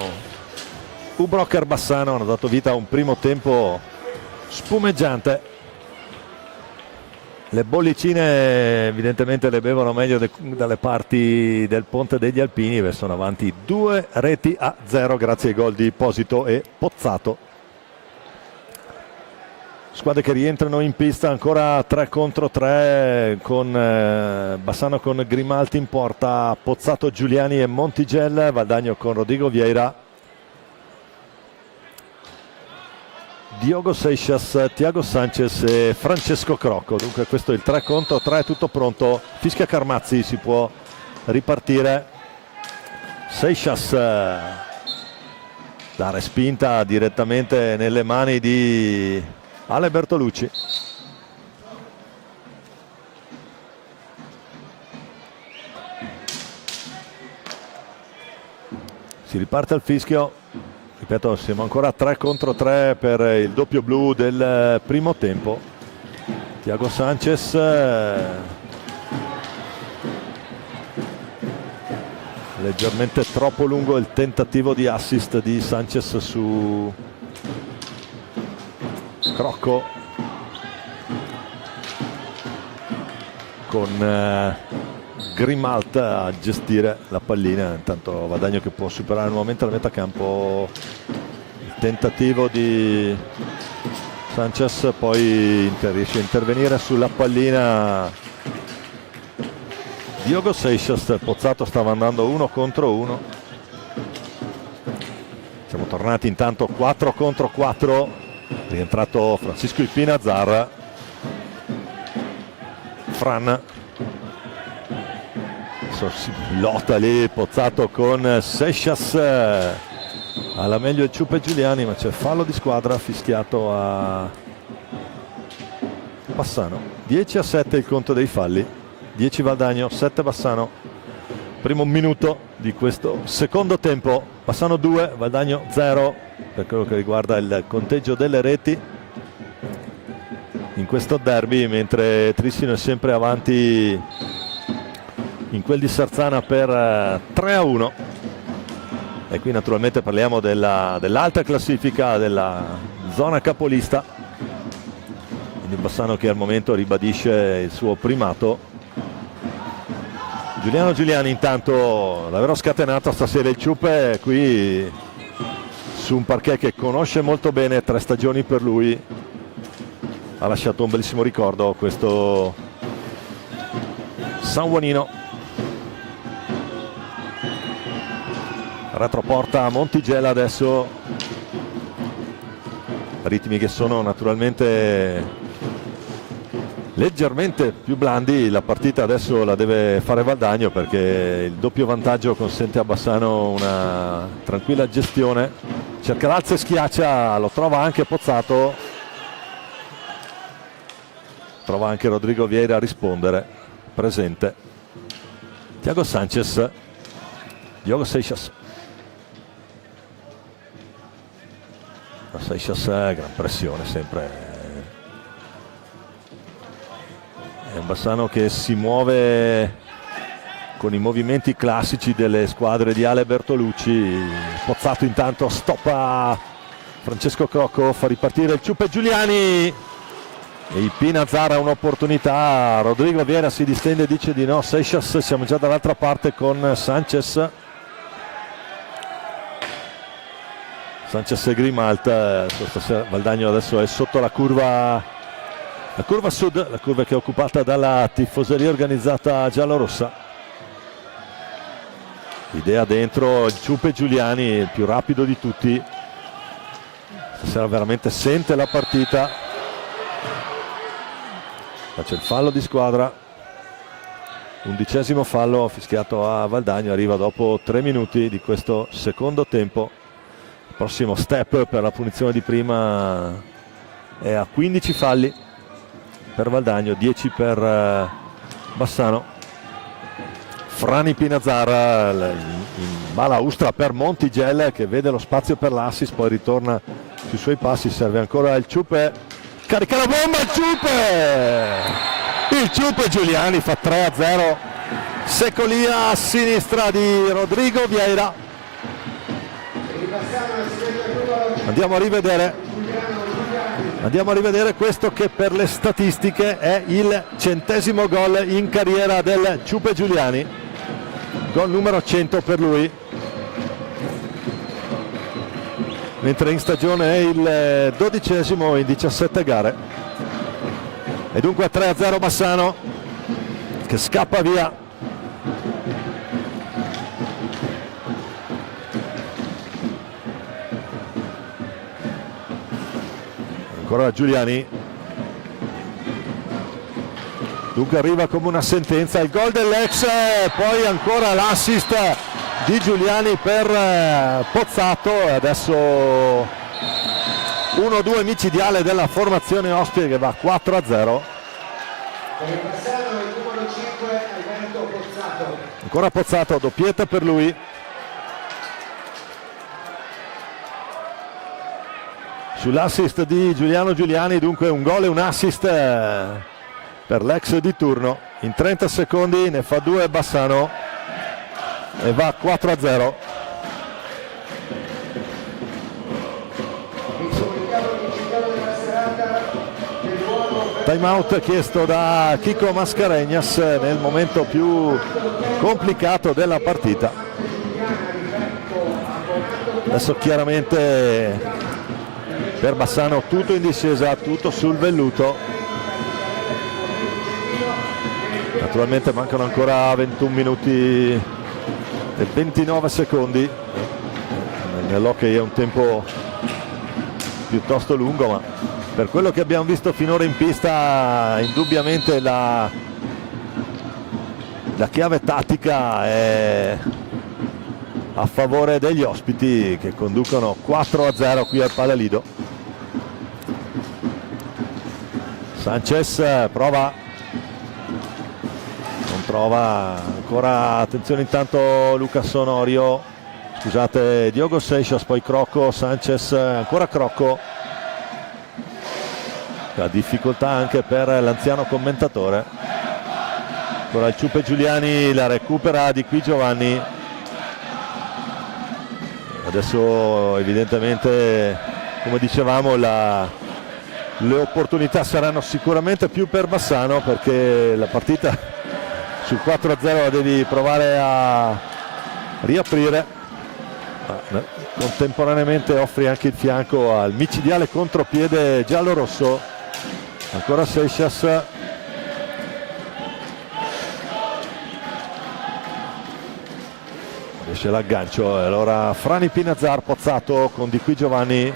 Ubrocker Bassano hanno dato vita a un primo tempo spumeggiante. Le bollicine evidentemente le bevono meglio dalle parti del Ponte degli Alpini, sono avanti 2-0 grazie ai gol di Posito e Pozzato. Squadre che rientrano in pista, ancora 3 contro 3 con Bassano con Grimalti in porta, Pozzato, Giuliani e Montigel, Valdagno con Rodrigo Vieira, Diogo Seixas, Thiago Sanchez e Francesco Crocco. Dunque questo è il 3 contro 3, tutto pronto, fischia Carmazzi, si può ripartire. Seixas, la respinta direttamente nelle mani di Ale Bertolucci. Si riparte al fischio, ripeto, siamo ancora 3 contro 3 per il doppio blu del primo tempo. Thiago Sanchez, leggermente troppo lungo il tentativo di assist di Sanchez su Crocco, con Grimalt a gestire la pallina. Intanto Valdagno che può superare nuovamente la metà campo, il tentativo di Sanchez, poi riesce a intervenire sulla pallina Diogo Seixas. Pozzato stava andando 1 contro 1. Siamo tornati intanto 4 contro 4. Rientrato Francisco Il Pinazzar. Fran, adesso si lotta lì Pozzato con Seixas, alla meglio il Ciuppe Giuliani, ma c'è fallo di squadra fischiato a Bassano. 10-7 il conto dei falli, 10 Valdagno, 7 Bassano. Primo minuto di questo secondo tempo, Bassano 2, Valdagno 0 per quello che riguarda il conteggio delle reti in questo derby, mentre Trissino è sempre avanti in quel di Sarzana per 3-1. E qui naturalmente parliamo dell'alta classifica, della zona capolista, quindi Bassano che al momento ribadisce il suo primato. Giuliano Giuliani intanto l'avrò scatenato stasera il Ciuppe qui su un parquet che conosce molto bene, 3 stagioni per lui, ha lasciato un bellissimo ricordo questo San Juanino. Retroporta Montigella adesso, ritmi che sono naturalmente leggermente più blandi. La partita adesso la deve fare Valdagno perché il doppio vantaggio consente a Bassano una tranquilla gestione. Cerca l'alza e schiaccia, lo trova anche Pozzato, trova anche Rodrigo Vieira a rispondere, presente Thiago Sanchez, Diogo Seixas. Seixas, gran pressione sempre. È un Bassano che si muove con i movimenti classici delle squadre di Ale Bertolucci. Pozzato intanto stoppa Francesco Crocco, fa ripartire il Ciuppe Giuliani e il Pinazzar ha un'opportunità. Rodrigo Vieira si distende e dice di no. Seixas, siamo già dall'altra parte con Sanchez. Sanchez e Grimalt. Stasera Valdagno adesso è sotto la curva sud, la curva che è occupata dalla tifoseria organizzata giallorossa. Idea dentro il Ciuppe Giuliani, il più rapido di tutti. Stasera veramente sente la partita. C'è il fallo di squadra, 11° fallo fischiato a Valdagno, arriva dopo 3 minuti di questo secondo tempo. Il prossimo step per la punizione di prima è a 15 falli per Valdagno, 10 per Bassano. Frani Pinazzar in balaustra per Montigel che vede lo spazio per l'assist, poi ritorna sui suoi passi, serve ancora il Ciuppe, carica la bomba il Ciuppe Il Ciupe Giuliani fa 3-0. Secolia a sinistra di Rodrigo Vieira. Andiamo a rivedere questo che per le statistiche è il 100° gol in carriera del Ciupe Giuliani, gol numero 100 per lui, mentre in stagione è il 12° in 17 gare. E dunque 3-0 Bassano che scappa via. Ancora Giuliani, dunque arriva come una sentenza il gol dell'ex, poi ancora l'assist di Giuliani per Pozzato e adesso 1-2 micidiale della formazione ospite che va 4-0. Ancora Pozzato, doppietta per lui. Sull'assist di Giuliano Giuliani, dunque un gol e un assist per l'ex di turno. In 30 secondi ne fa 2 Bassano e va 4-0. Time out chiesto da Chico Mascarenhas nel momento più complicato della partita. Adesso chiaramente per Bassano tutto in discesa, tutto sul velluto. Naturalmente mancano ancora 21 minuti e 29 secondi. Nell'hockey è un tempo piuttosto lungo, ma per quello che abbiamo visto finora in pista indubbiamente la chiave tattica è a favore degli ospiti che conducono 4-0 qui al Palalido. Sanchez prova, non trova ancora, attenzione intanto Lucas Sonorio, scusate Diogo Seixas, poi Crocco, Sanchez, ancora Crocco, la difficoltà anche per l'anziano commentatore. Ancora il Ciupe Giuliani, la recupera di qui Giovanni. Adesso evidentemente, come dicevamo, le opportunità saranno sicuramente più per Bassano, perché la partita sul 4-0 la devi provare a riaprire, ma contemporaneamente offri anche il fianco al micidiale contropiede giallo-rosso. Ancora Seixas, riesce l'aggancio e allora Frani Pinazzar, Pozzato con di qui Giovanni.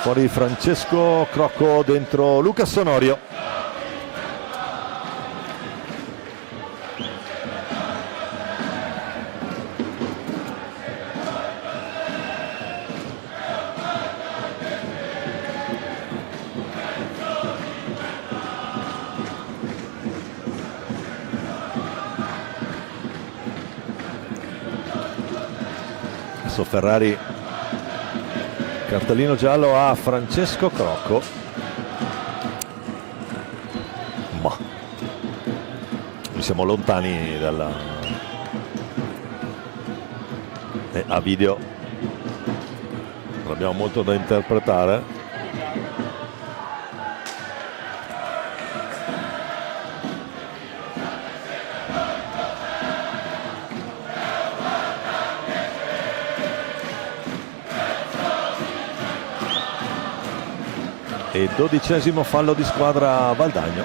Fuori Francesco Crocco, dentro Lucas Sonorio. Adesso Ferrari, cartellino giallo a Francesco Crocco, ma siamo lontani dalla a video non abbiamo molto da interpretare. E 12° fallo di squadra Valdagno.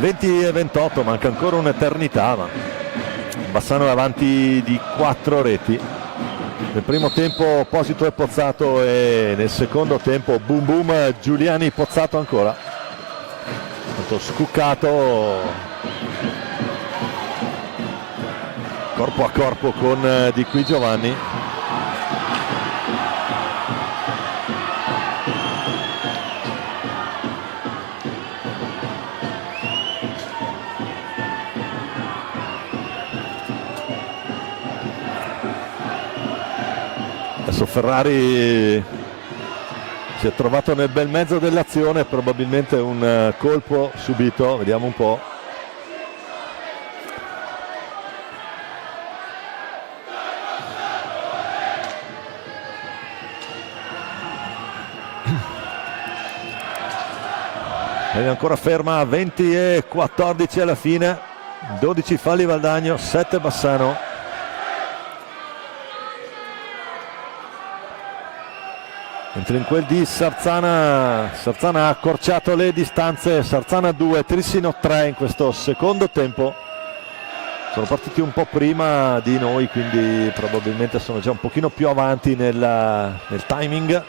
20-28, manca ancora un'eternità, ma Bassano è avanti di 4 reti. Nel primo tempo Posito e Pozzato, e nel secondo tempo boom boom Giuliani Pozzato ancora. Tanto scuccato corpo a corpo con di qui Giovanni. Adesso Ferrari si è trovato nel bel mezzo dell'azione, probabilmente un colpo subito, vediamo un po'. È ancora ferma a 20 e 14 alla fine, 12 falli Valdagno, 7 Bassano. Mentre in quel di Sarzana ha accorciato le distanze, Sarzana 2, Trissino 3 in questo secondo tempo. Sono partiti un po' prima di noi, quindi probabilmente sono già un pochino più avanti nel timing.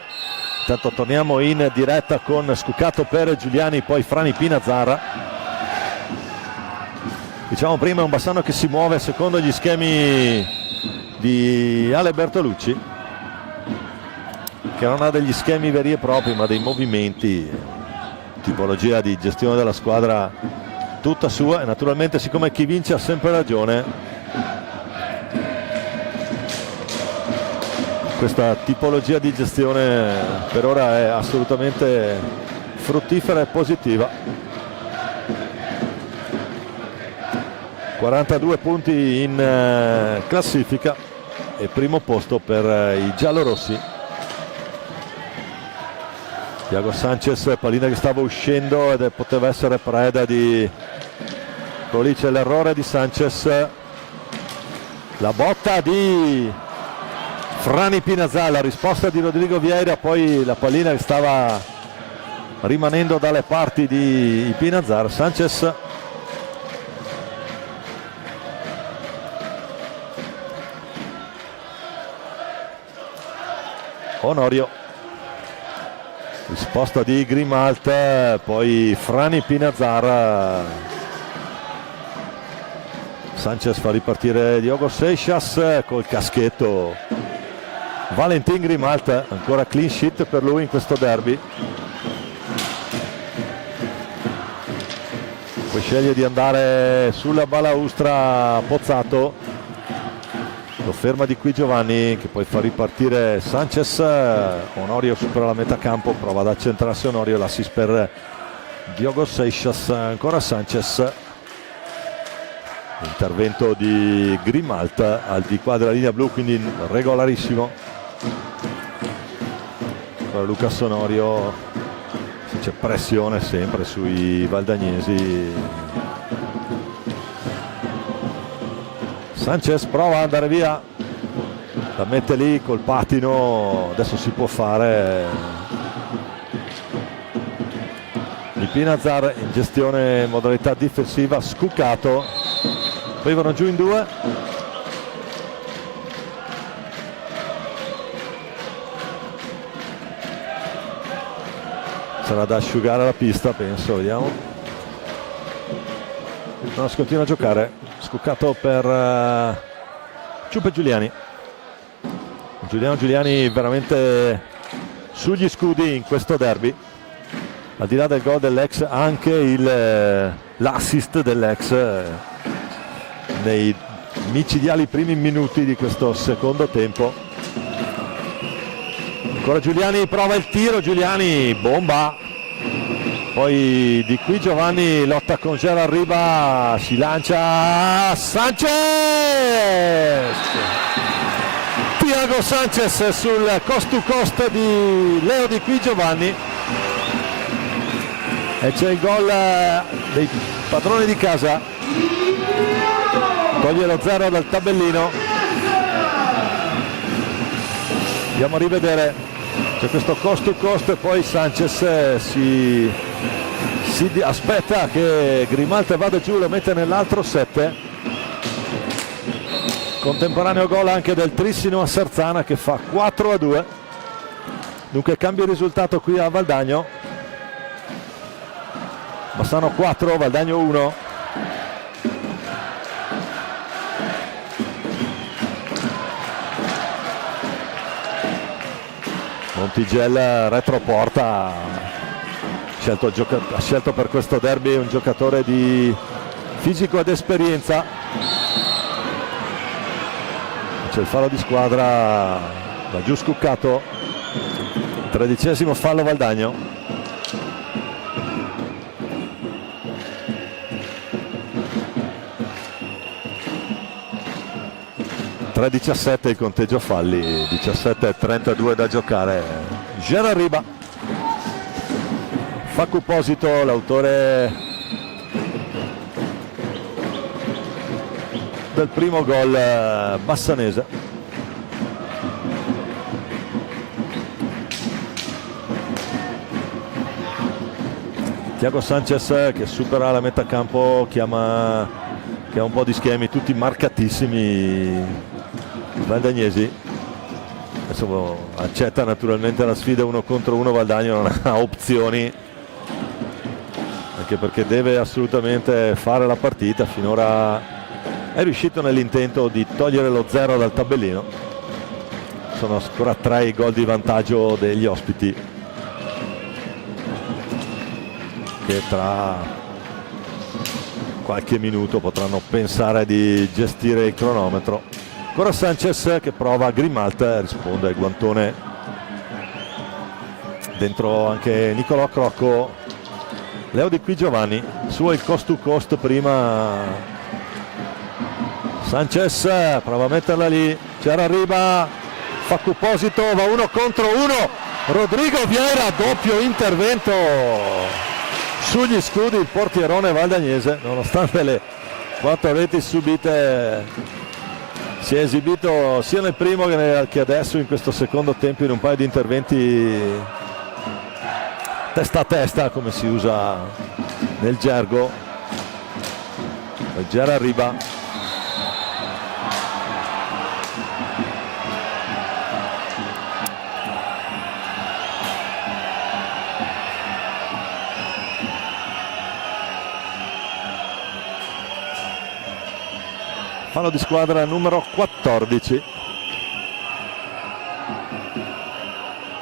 Intanto torniamo in diretta con Scuccato per Giuliani, poi Frani Pinazzara. Diciamo prima è un Bassano che si muove secondo gli schemi di Ale Bertolucci, che non ha degli schemi veri e propri ma dei movimenti, tipologia di gestione della squadra tutta sua, e naturalmente siccome chi vince ha sempre ragione, questa tipologia di gestione per ora è assolutamente fruttifera e positiva. 42 punti in classifica e primo posto per i giallorossi. Thiago Sanchez, pallina che stava uscendo ed poteva essere preda di... Lì c'è l'errore di Sanchez, la botta di Frani Pinazzara, la risposta di Rodrigo Vieira, poi la pallina che stava rimanendo dalle parti di Pinazzara. Sanchez Onorio, risposta di Grimalt, poi Frani Pinazzara. Sanchez fa ripartire Diogo Seixas col caschetto. Valentin Grimalt, ancora clean sheet per lui in questo derby. Poi sceglie di andare sulla balaustra Pozzato, lo ferma di qui Giovanni che poi fa ripartire Sanchez. Onorio supera la metà campo, prova ad accentrarsi Onorio, l'assist per Diogo Seixas, ancora Sanchez. Intervento di Grimalt al di qua della linea blu, quindi regolarissimo. Ora Lucas Onorio, c'è pressione sempre sui valdagnesi. Sanchez prova ad andare via, la mette lì col pattino, adesso si può fare. Il Pinazzara in gestione modalità difensiva, Scuccato, poi vanno giù in due. Sarà da asciugare la pista, penso, vediamo. No, si continua a giocare. Scuccato per Ciuppe Giuliani. Giuliani veramente sugli scudi in questo derby. Al di là del gol dell'ex, anche l'assist dell'ex nei micidiali primi minuti di questo secondo tempo. Ancora Giuliani, prova il tiro, Giuliani, bomba. Poi di qui Giovanni lotta con Gerard Riba, si lancia Sanchez! Thiago Sanchez sul cost to cost di Leo Di Qui Giovanni. E c'è il gol dei padroni di casa. Toglie lo 0 dal tabellino. Andiamo a rivedere. C'è questo cost to cost e poi Sanchez si aspetta che Grimalt vada giù, lo mette nell'altro 7. Contemporaneo gol anche del Trissino a Sarzana che fa 4-2. Dunque cambia il risultato qui a Valdagno. Bassano 4, Valdagno 1. Montigel retroporta, ha scelto per questo derby un giocatore di fisico ed esperienza. C'è il fallo di squadra Va giù Scuccato, 13° fallo Valdagno. (3-17) il conteggio falli, 17-32 da giocare. Gerard Riba, Facu Posito, l'autore del primo gol bassanese. Thiago Sanchez che supera la metà campo, chiama un po' di schemi, tutti marcatissimi valdagnesi. Adesso accetta naturalmente la sfida 1 contro 1, Valdagno non ha opzioni, anche perché deve assolutamente fare la partita. Finora è riuscito nell'intento di togliere lo 0 dal tabellino. Sono ancora 3 i gol di vantaggio degli ospiti, che tra qualche minuto potranno pensare di gestire il cronometro. Ancora Sanchez che prova Grimalt, risponde il guantone dentro anche Nicolò Crocco. Leo Di Qui Giovanni, suo il cost to cost prima. Sanchez prova a metterla lì, c'era Riba, Facu Posito, va 1 contro 1, Rodrigo Vieira, doppio intervento sugli scudi il portierone valdagnese. Nonostante le 4 reti subite, si è esibito sia nel primo che adesso in questo secondo tempo in un paio di interventi testa a testa, come si usa nel gergo. Gerard Riba, fallo di squadra numero 14.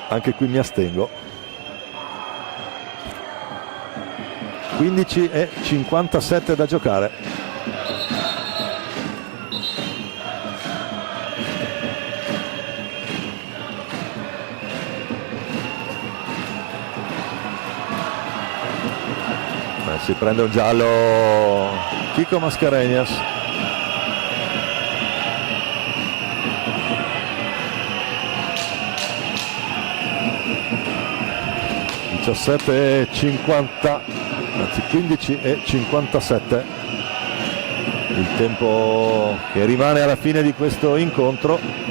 Anche qui mi astengo. 15:57 da giocare. Si prende un giallo Chico Mascarenhas. Anzi 15:57 il tempo che rimane alla fine di questo incontro.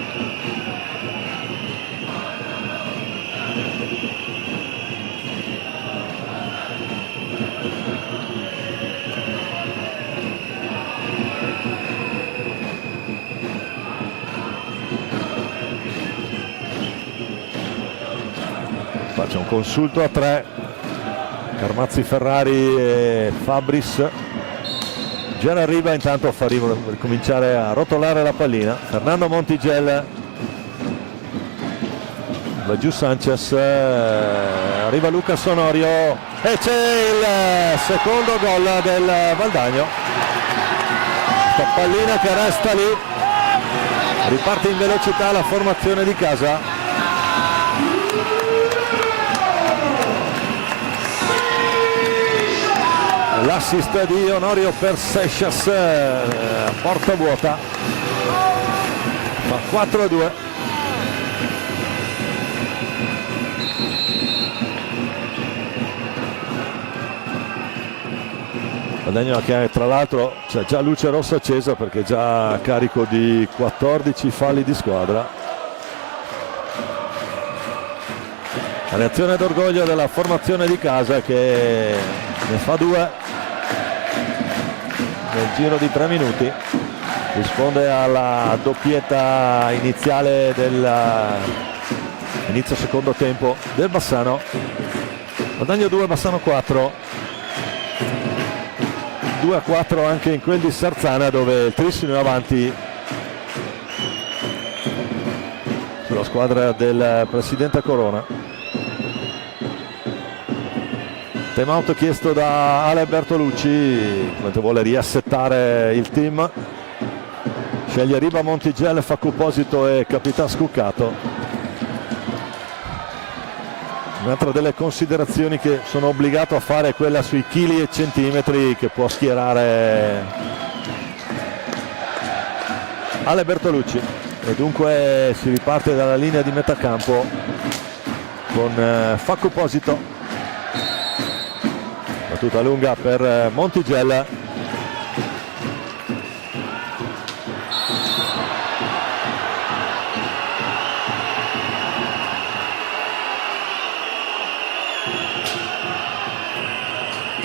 C'è un consulto a 3, Carmazzi, Ferrari e Fabris. Gerard Riba intanto fa ricominciare a rotolare la pallina. Fernando Montigelli, va giù Sanchez, arriva Luca Sonorio e c'è il secondo gol del Valdagno. Questa pallina che resta lì, riparte in velocità la formazione di casa. L'assist di Onorio per Seixas, porta vuota, fa 4-2. Valdagno che tra l'altro c'è già luce rossa accesa perché è già a carico di 14 falli di squadra. La reazione d'orgoglio della formazione di casa che ne fa 2 nel giro di 3 minuti, risponde alla doppietta iniziale dell'inizio secondo tempo del Bassano. Valdagno 2, Bassano 4, 2-4 anche in quel di Sarzana, dove il Trissino è avanti sulla squadra del presidente Corona. Time out chiesto da Ale Bertolucci, mentre vuole riassettare il team. Sceglie Riba, Montigelli, Facu Posito e Capitan Scuccato. Un'altra delle considerazioni che sono obbligato a fare è quella sui chili e centimetri che può schierare Ale Bertolucci, e dunque si riparte dalla linea di metà campo con Facco Posito, battuta lunga per Montigello.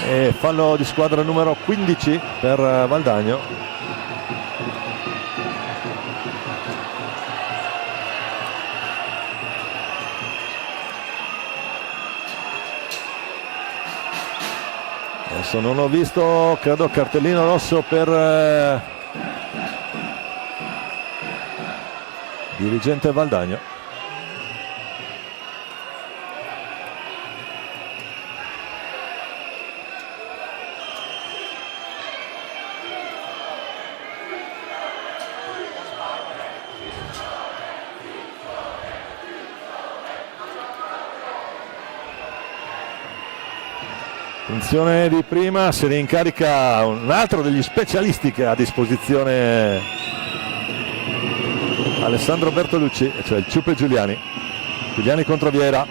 E fallo di squadra numero 15 per Valdagno. Adesso non ho visto, credo cartellino rosso per dirigente Valdagno. Attenzione di prima, se ne incarica un altro degli specialisti che ha a disposizione Alessandro Bertolucci, cioè il Ciuppe Giuliani. Giuliani contro Vieira,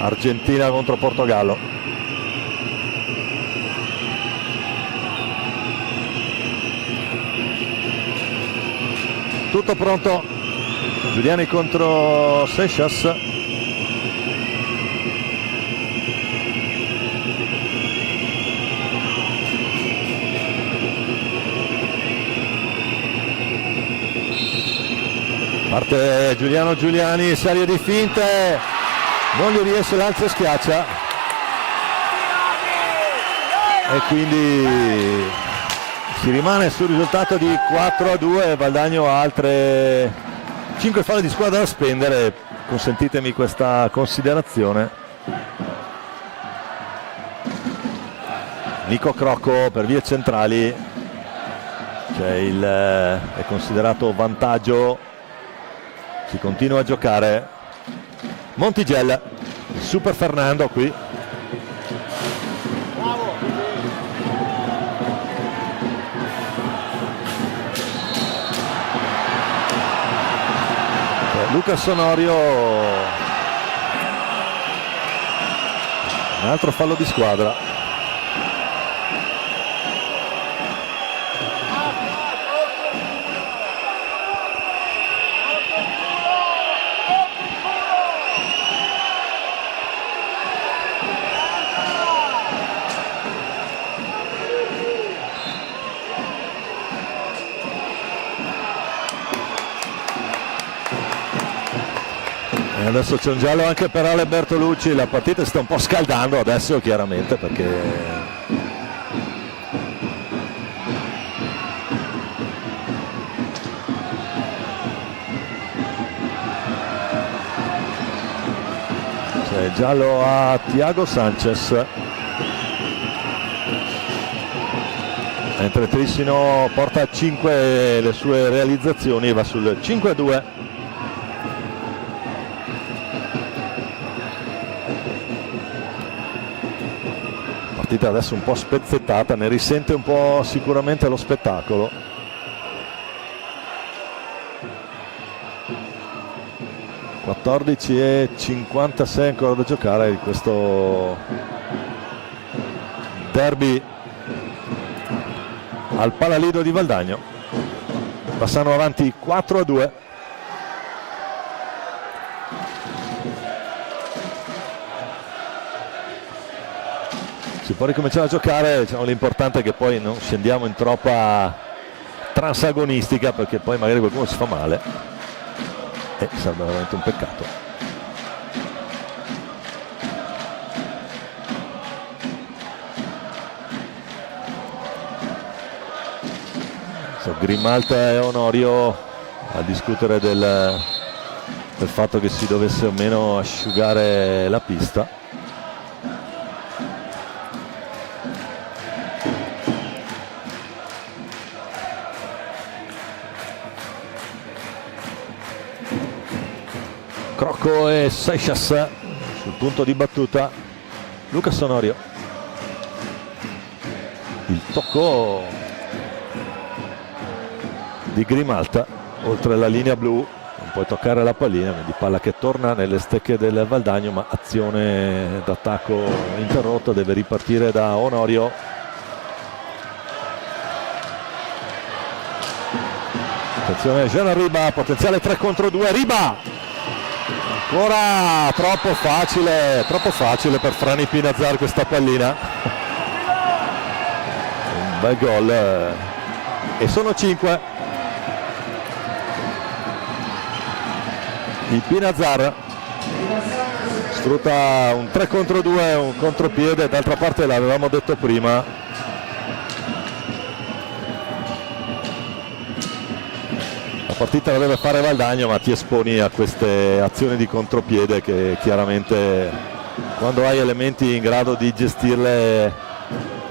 Argentina contro Portogallo. Tutto pronto, Giuliani contro Seixas. Parte Giuliano Giuliani, serie di finte, non gli riesce, l'alza e schiaccia, e quindi si rimane sul risultato di 4-2. Valdagno ha altre 5 falli di squadra da spendere, consentitemi questa considerazione. Nico Crocco per vie centrali, è considerato vantaggio. Si continua a giocare. Montigello, il Super Fernando qui. Bravo. Luca Sonorio, un altro fallo di squadra. Adesso c'è un giallo anche per Ale Bertolucci, la partita si sta un po' scaldando adesso chiaramente, perché c'è giallo a Thiago Sanchez, mentre Trissino porta a 5 le sue realizzazioni e va sul 5-2. Adesso un po' spezzettata, ne risente un po' sicuramente lo spettacolo. (14:56) ancora da giocare di questo derby al Palalido di Valdagno. Bassano avanti 4-2. Si può ricominciare a giocare, diciamo, l'importante è che poi non scendiamo in troppa transagonistica, perché poi magari qualcuno si fa male e sarebbe veramente un peccato. Grimalta e Onorio a discutere del fatto che si dovesse o meno asciugare la pista. Crocco e Seixas sul punto di battuta Lucas Onorio, il tocco di Grimalta oltre la linea blu, non puoi toccare la pallina, quindi palla che torna nelle stecche del Valdagno, ma azione d'attacco interrotta, deve ripartire da Onorio. Attenzione, Gerard Riba, potenziale 3 contro 2, Riba! Ancora troppo facile per Frani Pinazzar questa pallina. Un bel gol e sono 5. Il Pinazzar sfrutta un 3 contro 2, un contropiede, d'altra parte l'avevamo detto prima, la partita la deve fare Valdagno, ma ti esponi a queste azioni di contropiede che chiaramente, quando hai elementi in grado di gestirle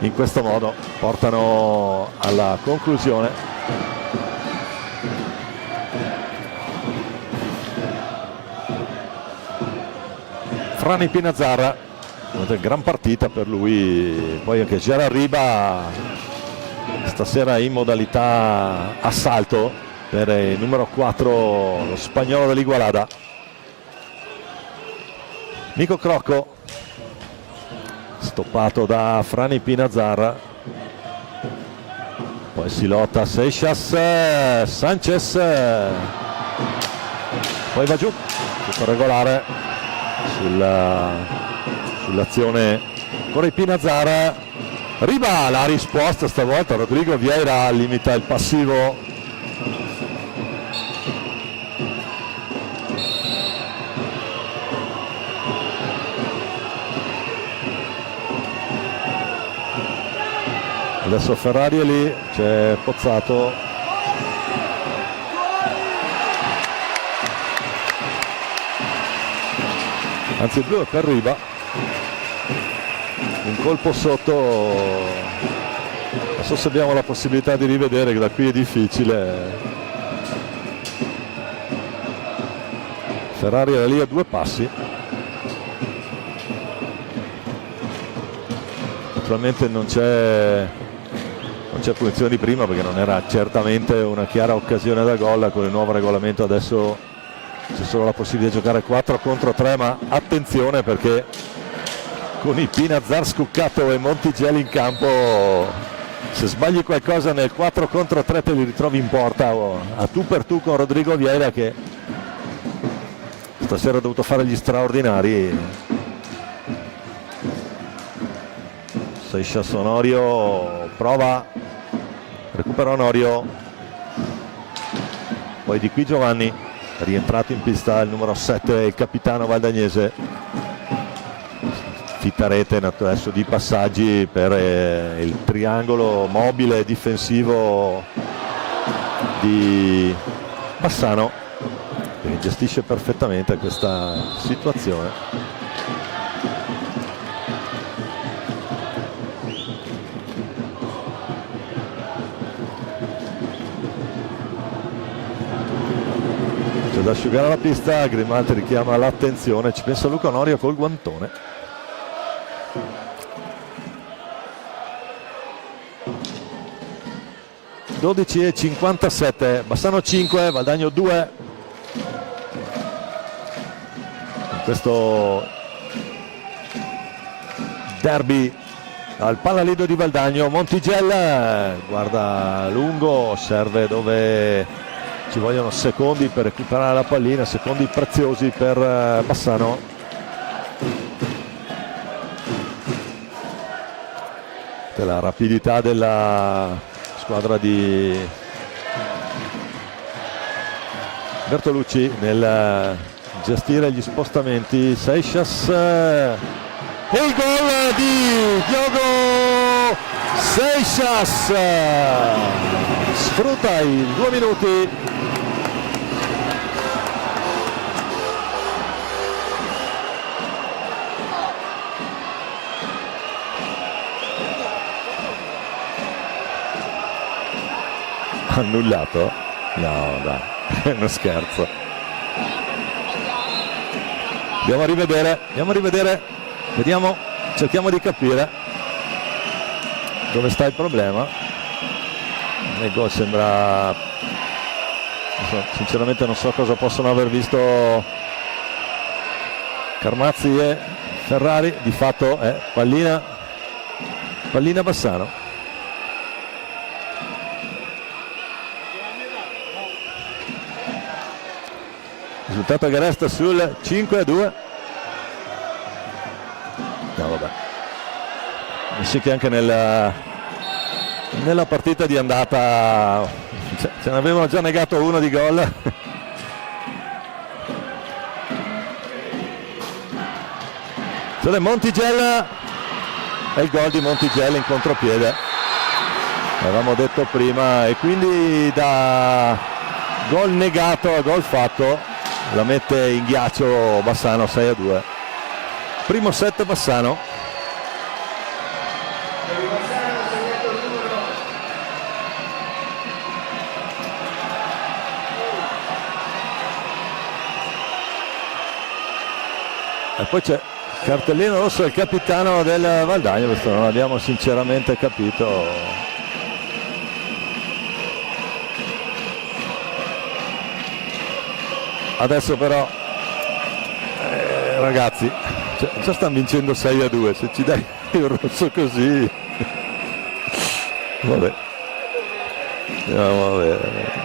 in questo modo, portano alla conclusione. Frani Pinazzar, gran partita per lui, poi anche Gerard Riba stasera in modalità assalto per il numero 4, lo spagnolo dell'Igualada. Nico Crocco, stoppato da Frani Pinazzar, poi si lotta Seixas, Sanchez, poi va giù, tutto regolare sull'azione ancora il Pinazzar. Riba la risposta stavolta, Rodrigo Vieira limita il passivo. Adesso Ferrari è lì, c'è Pozzato. Anzi il blu è per Riba, un colpo sotto, non so se abbiamo la possibilità di rivedere, che da qui è difficile. Ferrari era lì a 2 passi, naturalmente non c'è punizione di prima, perché non era certamente una chiara occasione da gol. Con il nuovo regolamento adesso c'è solo la possibilità di giocare 4 contro 3, ma attenzione, perché con il Pinazzar scuccato e Montigelli in campo, se sbagli qualcosa nel 4 contro 3 te li ritrovi in porta a tu per tu con Rodrigo Vieira, che stasera ha dovuto fare gli straordinari. Seixas, Onorio prova, recupera Onorio, poi di qui Giovanni, rientrato in pista il numero 7, il capitano valdagnese. Fitta rete adesso di passaggi per il triangolo mobile difensivo di Bassano, che gestisce perfettamente questa situazione. Da asciugare la pista, Grimaldi richiama l'attenzione, ci pensa Luca Onorio col guantone. (12:57), Bassano 5, Valdagno 2. In questo derby al Palalido di Valdagno, Montigelli guarda lungo, serve dove ci vogliono secondi per recuperare la pallina, secondi preziosi per Bassano. La rapidità della squadra di Bertolucci nel gestire gli spostamenti. Seixas e il gol di Diogo Seixas, sfrutta i 2 minuti. Annullato? No, dai, non scherzo. Andiamo a rivedere, vediamo, cerchiamo di capire dove sta il problema. Nel gol sembra, sinceramente non so cosa possono aver visto Carmazzi e Ferrari. Di fatto è pallina Bassano. Risultato che resta sul 5-2. No, vabbè. Mi sa che anche nella partita di andata ce ne avevano già negato uno di gol. Cioè Montigiella, è il gol di Montigiella in contropiede, avevamo detto prima, e quindi da gol negato a gol fatto la mette in ghiaccio Bassano. 6-2, primo set Bassano. E poi c'è cartellino rosso del capitano del Valdagno, questo non abbiamo sinceramente capito. Adesso però ragazzi, già stanno vincendo 6-2, se ci dai il rosso così vabbè, andiamo a vedere.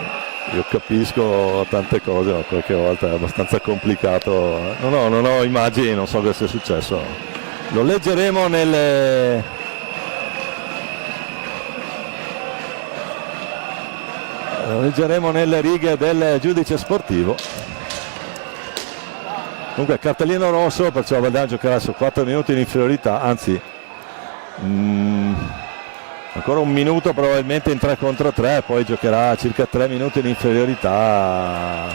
Io capisco tante cose, ma qualche volta è abbastanza complicato. Non ho immagini, non so cosa sia successo. Lo leggeremo nelle righe del giudice sportivo. Comunque cartellino rosso, perciò Valdagno giocherà su 4 minuti in inferiorità, anzi ancora un minuto probabilmente in 3 contro 3, poi giocherà circa 3 minuti in inferiorità.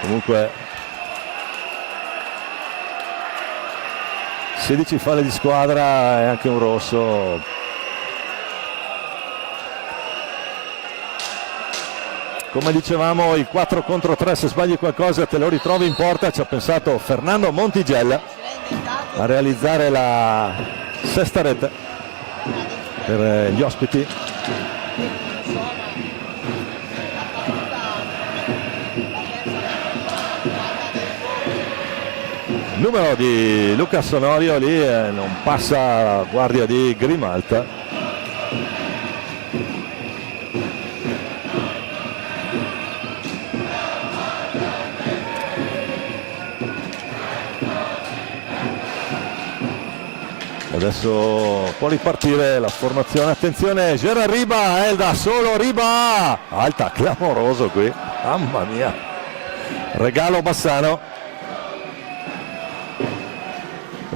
Comunque 16 falle di squadra e anche un rosso. Come dicevamo, il 4 contro 3, se sbagli qualcosa te lo ritrovi in porta. Ci ha pensato Fernando Montigiella a realizzare la sesta rete per gli ospiti. Numero di Luca Sonorio lì, non passa la guardia di Grimalta. Adesso può ripartire la formazione, attenzione, Gerard Riba, è da solo Riba, alta, clamoroso qui, mamma mia, regalo Bassano,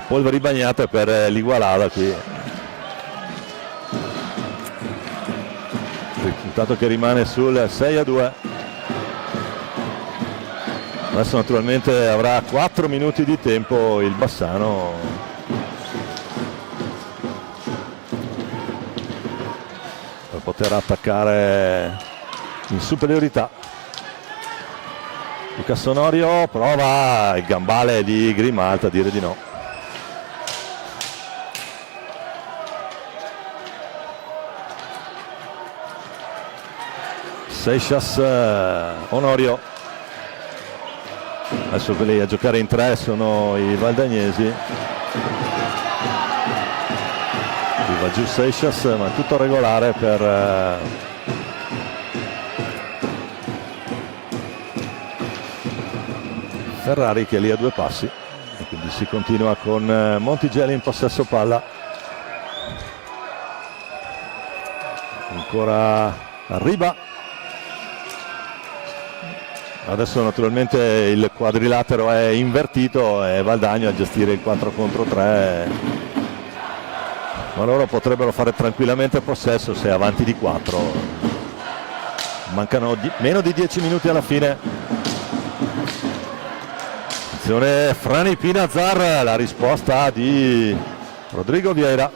polveri bagnate per l'Igualada qui, risultato che rimane sul 6-2. Adesso naturalmente avrà 4 minuti di tempo il Bassano per poter attaccare in superiorità. Luca Sonorio prova il gambale di Grimalta a dire di no. Seixas, Onorio, adesso quelli a giocare in 3 sono i valdagnesi. Va giù Seixas, ma tutto regolare per Ferrari, che è lì a 2 passi, e quindi si continua con Montigiella in possesso palla. Ancora Riba. Adesso naturalmente il quadrilatero è invertito e Valdagno a gestire il 4 contro 3, ma loro potrebbero fare tranquillamente possesso se avanti di 4. Mancano meno di 10 minuti alla fine. Attenzione, Frani Pinazar, la risposta di Rodrigo Vieira.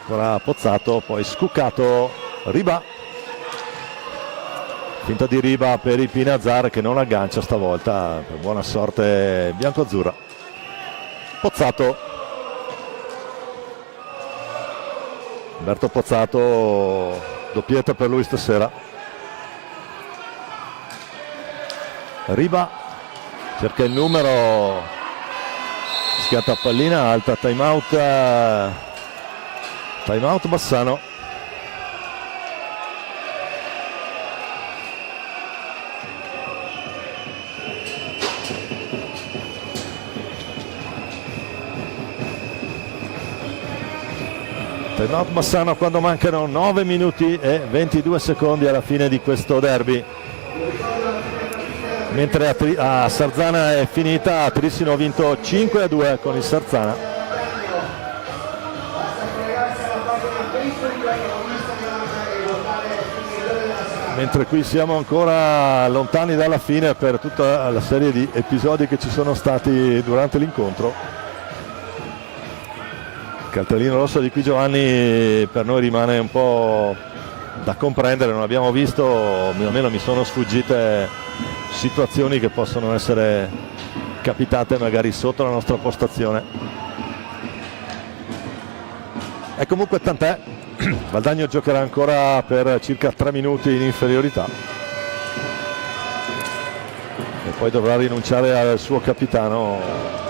Ancora Pozzato, poi scuccato Riba. Finta di Riba per il Pinazar che non aggancia stavolta, per buona sorte biancoazzurra. Pozzato, Umberto Pozzato, doppietta per lui stasera. Riba cerca il numero, schiatta pallina alta, time out Bassano. Time out Bassano quando mancano 9 minuti e 22 secondi alla fine di questo derby. Mentre a Sarzana è finita, a Trissino ha vinto 5-2 con il Sarzana. Mentre qui siamo ancora lontani dalla fine per tutta la serie di episodi che ci sono stati durante l'incontro. Il cartellino rosso di Qui Giovanni per noi rimane un po' da comprendere, non abbiamo visto, o almeno mi sono sfuggite situazioni che possono essere capitate magari sotto la nostra postazione. E comunque tant'è, Valdagno giocherà ancora per circa 3 minuti in inferiorità e poi dovrà rinunciare al suo capitano.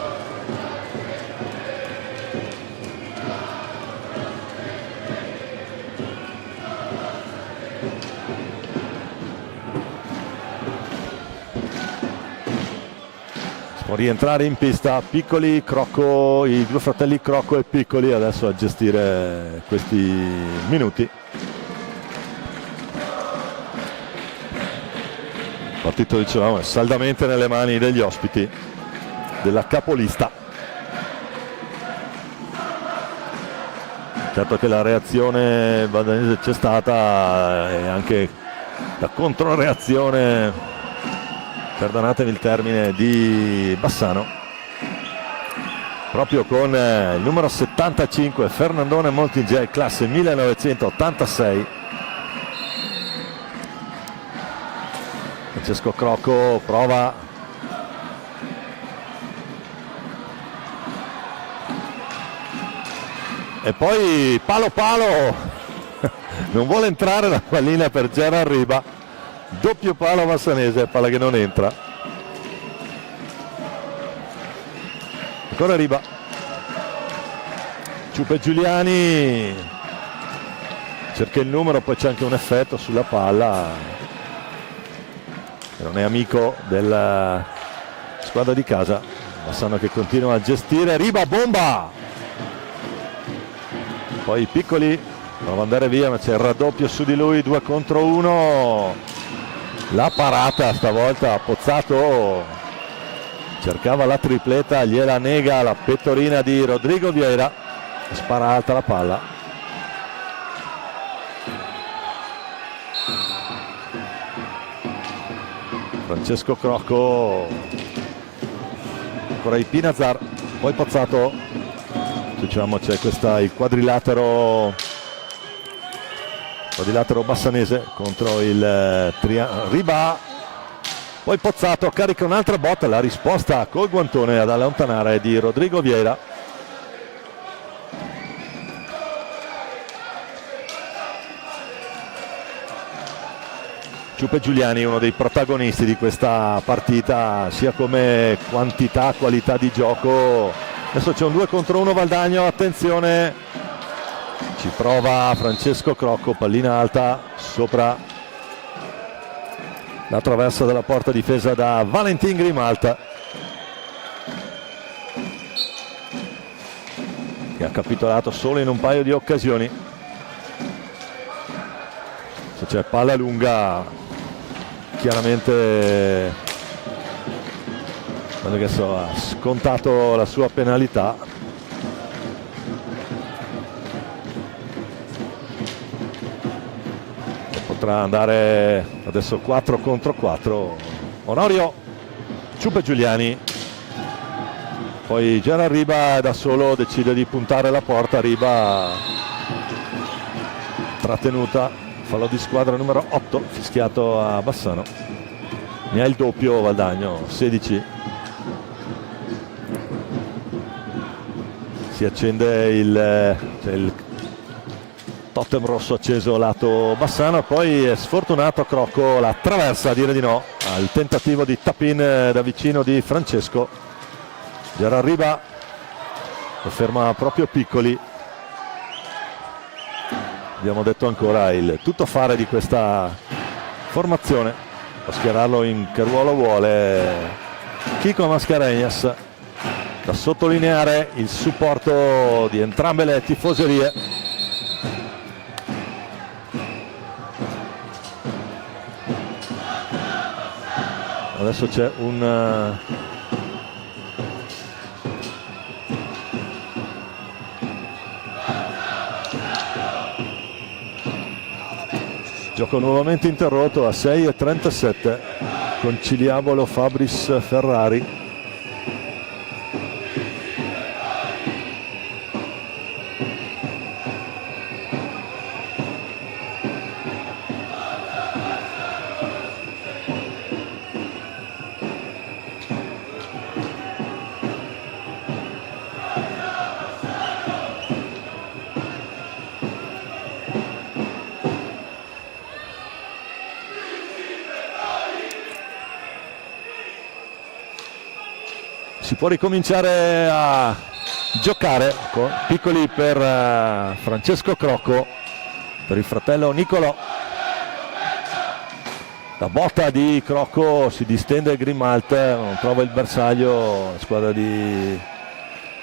Rientrare in pista Piccoli, Crocco, i due fratelli Crocco e Piccoli adesso a gestire questi minuti. Il partito, dicevamo, è saldamente nelle mani degli ospiti della capolista. Certo che la reazione valdanese c'è stata e anche la controreazione, perdonatemi il termine, di Bassano, proprio con il numero 75 Fernandone Montigè, classe 1986. Francesco Crocco prova e poi palo non vuole entrare la pallina per Gerard Riba. Doppio palo bassanese, palla che non entra. Ancora Riba. Ciupe Giuliani cerca il numero, poi c'è anche un effetto sulla palla. Non è amico della squadra di casa. Bassano che continua a gestire. Riba, bomba! Poi i Piccoli prova ad andare via, ma c'è il raddoppio su di lui, 2 contro 1. La parata stavolta Pozzato cercava la tripletta, gliela nega la pettorina di Rodrigo Vieira, spara alta la palla. Francesco Crocco, ancora i Pinazar, poi Pozzato, diciamo c'è il quadrilatero bassanese contro il Riba, poi Pozzato carica un'altra botta, la risposta col guantone ad allontanare di Rodrigo Vieira. Ciupe Giuliani, uno dei protagonisti di questa partita sia come quantità, qualità di gioco. Adesso c'è un 2 contro 1 Valdagno, attenzione, ci prova Francesco Crocco, pallina alta sopra la traversa della porta difesa da Valentin Grimalta, che ha capitolato solo in un paio di occasioni. Se c'è palla lunga, chiaramente quello che ha scontato la sua penalità. Potrà andare adesso 4 contro 4. Onorio, Ciupe Giuliani, poi Gerard Riba da solo decide di puntare la porta. Riba trattenuta fallo di squadra numero 8 fischiato a Bassano. Ne ha il doppio Valdagno, 16. Si accende il totem rosso acceso lato Bassano, poi è sfortunato Crocco, la traversa a dire di no al tentativo di tap-in da vicino di Francesco. Gerard Riba lo ferma proprio Piccoli. Abbiamo detto ancora il tuttofare di questa formazione, può schierarlo in che ruolo vuole Chico Mascarenhas. Da sottolineare il supporto di entrambe le tifoserie. Adesso c'è un gioco nuovamente interrotto a 6:37, conciliabolo Fabris Ferrari. Si può ricominciare a giocare con Piccoli per Francesco Crocco, per il fratello Nicolò. La botta di Crocco, si distende Grimalt, non trova il bersaglio, la squadra di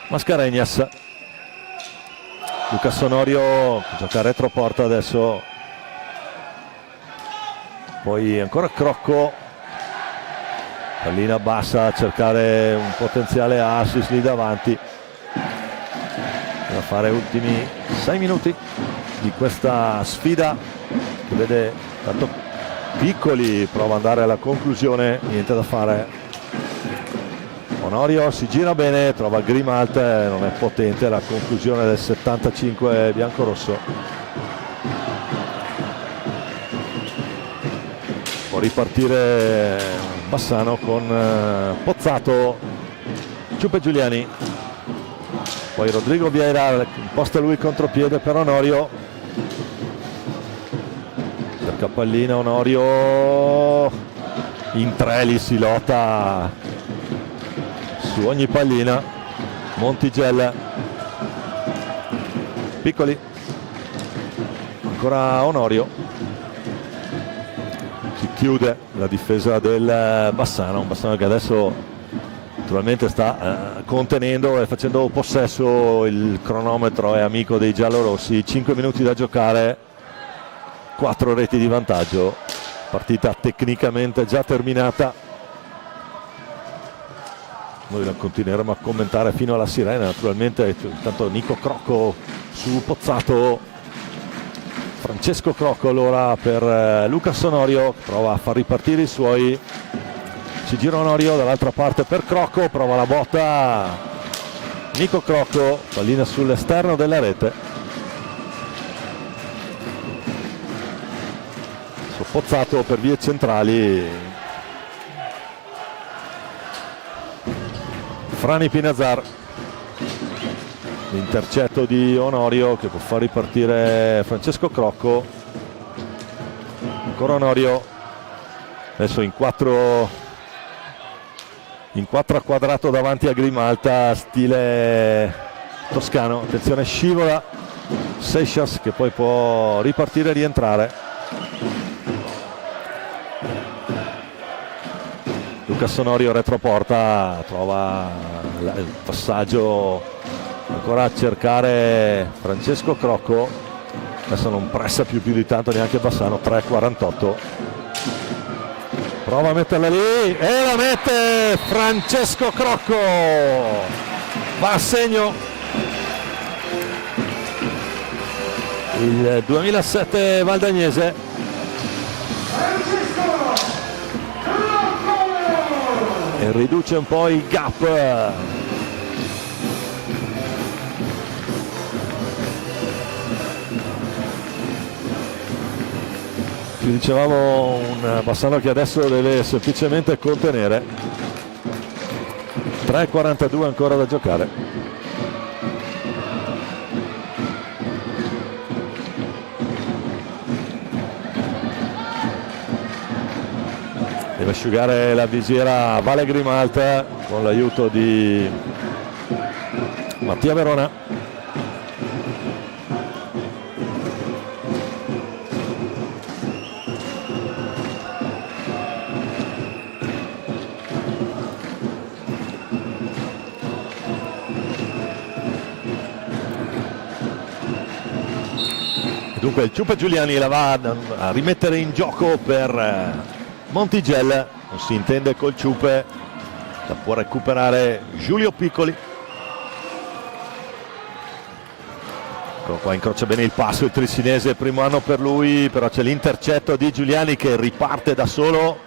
Mascarenhas. Luca Sonorio gioca retroporta adesso, poi ancora Crocco. Pallina bassa a cercare un potenziale assist lì davanti. Da fare ultimi 6 minuti di questa sfida che vede tanto Piccoli, prova ad andare alla conclusione, niente da fare. Onorio si gira bene, trova Grimalt, non è potente la conclusione del 75 biancorosso. Può ripartire Bassano con Pozzato, Ciuppe Giuliani, poi Rodrigo Vieira, imposta lui contropiede per Onorio, cerca pallina Onorio, in tre lì si lotta su ogni pallina. Montigel, Piccoli, ancora Onorio. Si chiude la difesa del Bassano, un Bassano che adesso naturalmente sta contenendo e facendo possesso. Il cronometro è amico dei giallorossi, 5 minuti da giocare, 4 reti di vantaggio, partita tecnicamente già terminata. Noi la continueremo a commentare fino alla sirena naturalmente. Intanto Nico Crocco su Pozzato, Francesco Crocco allora per Luca Sonorio, prova a far ripartire i suoi, si gira Onorio dall'altra parte per Crocco, prova la botta Nico Crocco, pallina sull'esterno della rete. Soppozzato per vie centrali, Frani Pinazar, l'intercetto di Onorio che può far ripartire Francesco Crocco. Ancora Onorio, adesso in 4 a quadrato davanti a Grimalta, stile toscano. Attenzione, scivola Seixas che poi può ripartire e rientrare. Luca Sonorio retroporta, trova il passaggio, ancora a cercare Francesco Crocco, adesso non pressa più di tanto neanche Bassano. 3:48, prova a metterla lì e la mette Francesco Crocco, va a segno il 2007 valdagnese. E riduce un po' il gap. vi dicevamo, un Bassano che adesso deve semplicemente contenere. 3:42 ancora da giocare. Deve asciugare la visiera Vale Grimalt con l'aiuto di Mattia Verona. Dunque il Ciupe Giuliani la va a rimettere in gioco per Montigel, non si intende col Ciupe, la può recuperare Giulio Piccoli. Ecco qua, incrocia bene il passo il trisinese, primo anno per lui, però c'è l'intercetto di Giuliani che riparte da solo.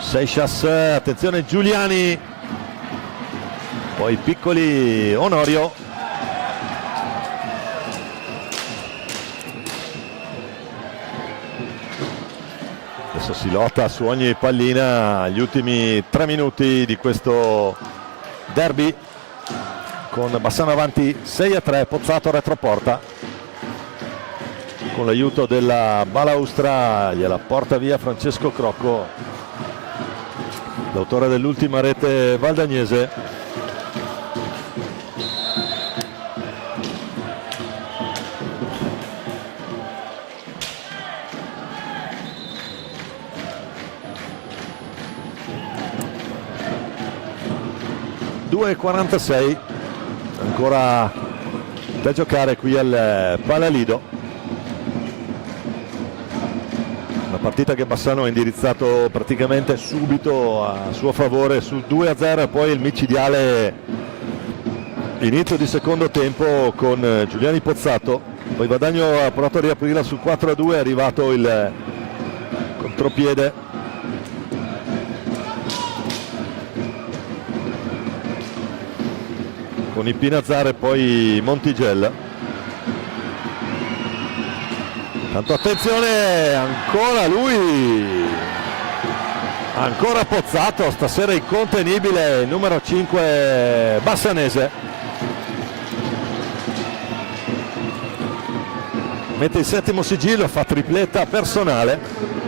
Seixas, attenzione Giuliani, poi Piccoli, Onorio. Adesso si lotta su ogni pallina, gli ultimi 3 minuti di questo derby, con Bassano avanti 6-3, Pozzato retroporta, con l'aiuto della balaustra gliela porta via Francesco Crocco, l'autore dell'ultima rete valdagnese. (2:46) ancora da giocare qui al Palalido, una partita che Bassano ha indirizzato praticamente subito a suo favore sul 2-0 e poi il micidiale inizio di secondo tempo con Giuliani Pozzato. Poi Valdagno ha provato a riaprirla sul 4-2, è arrivato il contropiede con il Pinazzare e poi Montigel. Tanto attenzione, ancora lui, ancora Pozzato, stasera incontenibile il numero 5 bassanese. Mette il 7° sigillo, fa tripletta personale.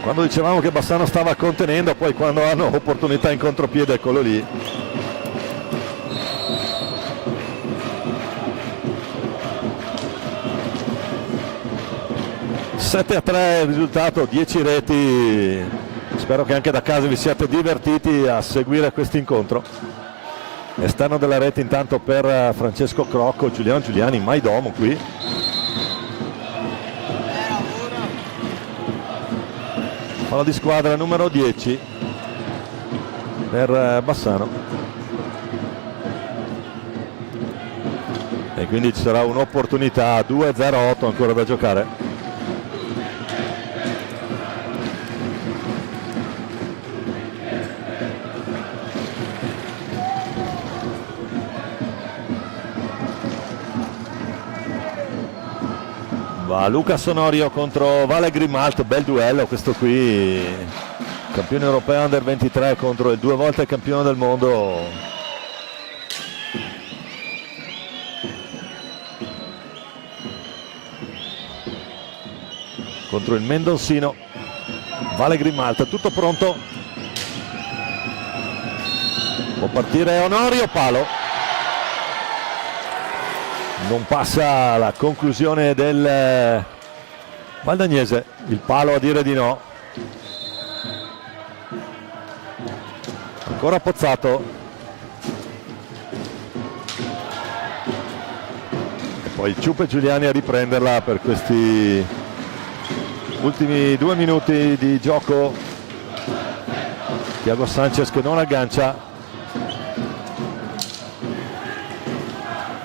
Quando dicevamo che Bassano stava contenendo, poi quando hanno opportunità in contropiede, eccolo lì. (7-3) il risultato, 10 reti. Spero che anche da casa vi siate divertiti a seguire questo incontro. Esterno della rete intanto per Francesco Crocco, Giuliano Giuliani, mai domo qui. Fallo di squadra numero 10 per Bassano, e quindi ci sarà un'opportunità. 2:08 ancora da giocare. Va Luca Sonorio contro Vale Grimalt, bel duello questo qui, campione europeo under 23 contro il 2 volte campione del mondo. Contro il Mendonsino. Vale Grimalt, tutto pronto, può partire Onorio, palo. Non passa la conclusione del valdagnese, il palo a dire di no. Ancora Pozzato. E poi Ciupe Giuliani a riprenderla per questi ultimi 2 minuti di gioco. Thiago Sanchez che non aggancia.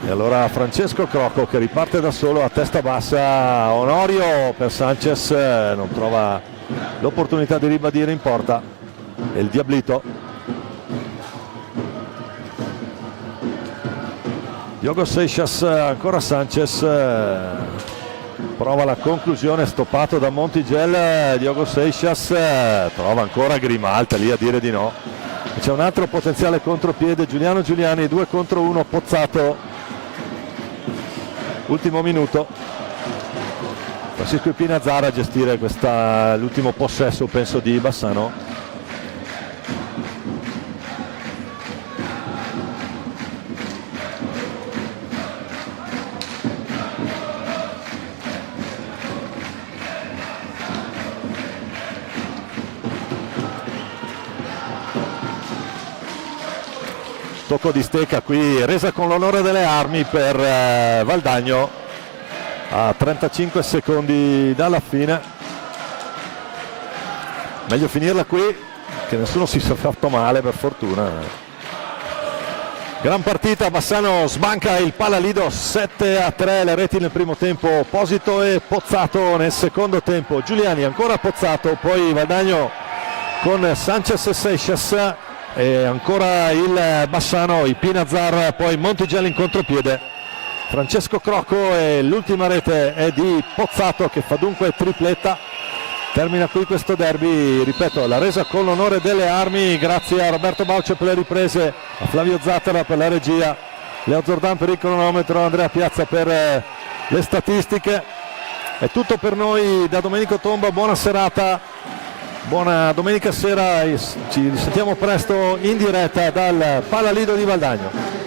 E allora Francesco Crocco che riparte da solo a testa bassa. Onorio per Sanchez, non trova l'opportunità di ribadire in porta. E il Diablito. Diogo Seixas, ancora Sanchez, prova la conclusione, stoppato da Montiel. Diogo Seixas trova ancora Grimalta lì a dire di no. C'è un altro potenziale contropiede, Giuliano Giuliani, 2 contro 1, Pozzato, ultimo minuto. Francisco Pinazzara a gestire l'ultimo possesso, penso, di Bassano. Tocco di stecca qui, resa con l'onore delle armi per Valdagno a 35 secondi dalla fine. Meglio finirla qui, che nessuno si sia fatto male, per fortuna. Gran partita, Bassano sbanca il Palalido 7-3, le reti nel primo tempo Posito e Pozzato nel secondo tempo. Giuliani, ancora Pozzato, poi Valdagno con Sanchez e Seixas e ancora il Bassano, il Pinazzar, poi Montigelli in contropiede, Francesco Crocco, e l'ultima rete è di Pozzato che fa dunque tripletta. Termina qui questo derby, ripeto, la resa con l'onore delle armi, grazie a Roberto Bauce per le riprese, a Flavio Zattera per la regia, Leo Zordan per il cronometro, Andrea Piazza per le statistiche. È tutto per noi da Domenico Tomba, buona serata, buona domenica sera, ci risentiamo presto in diretta dal Palalido di Valdagno.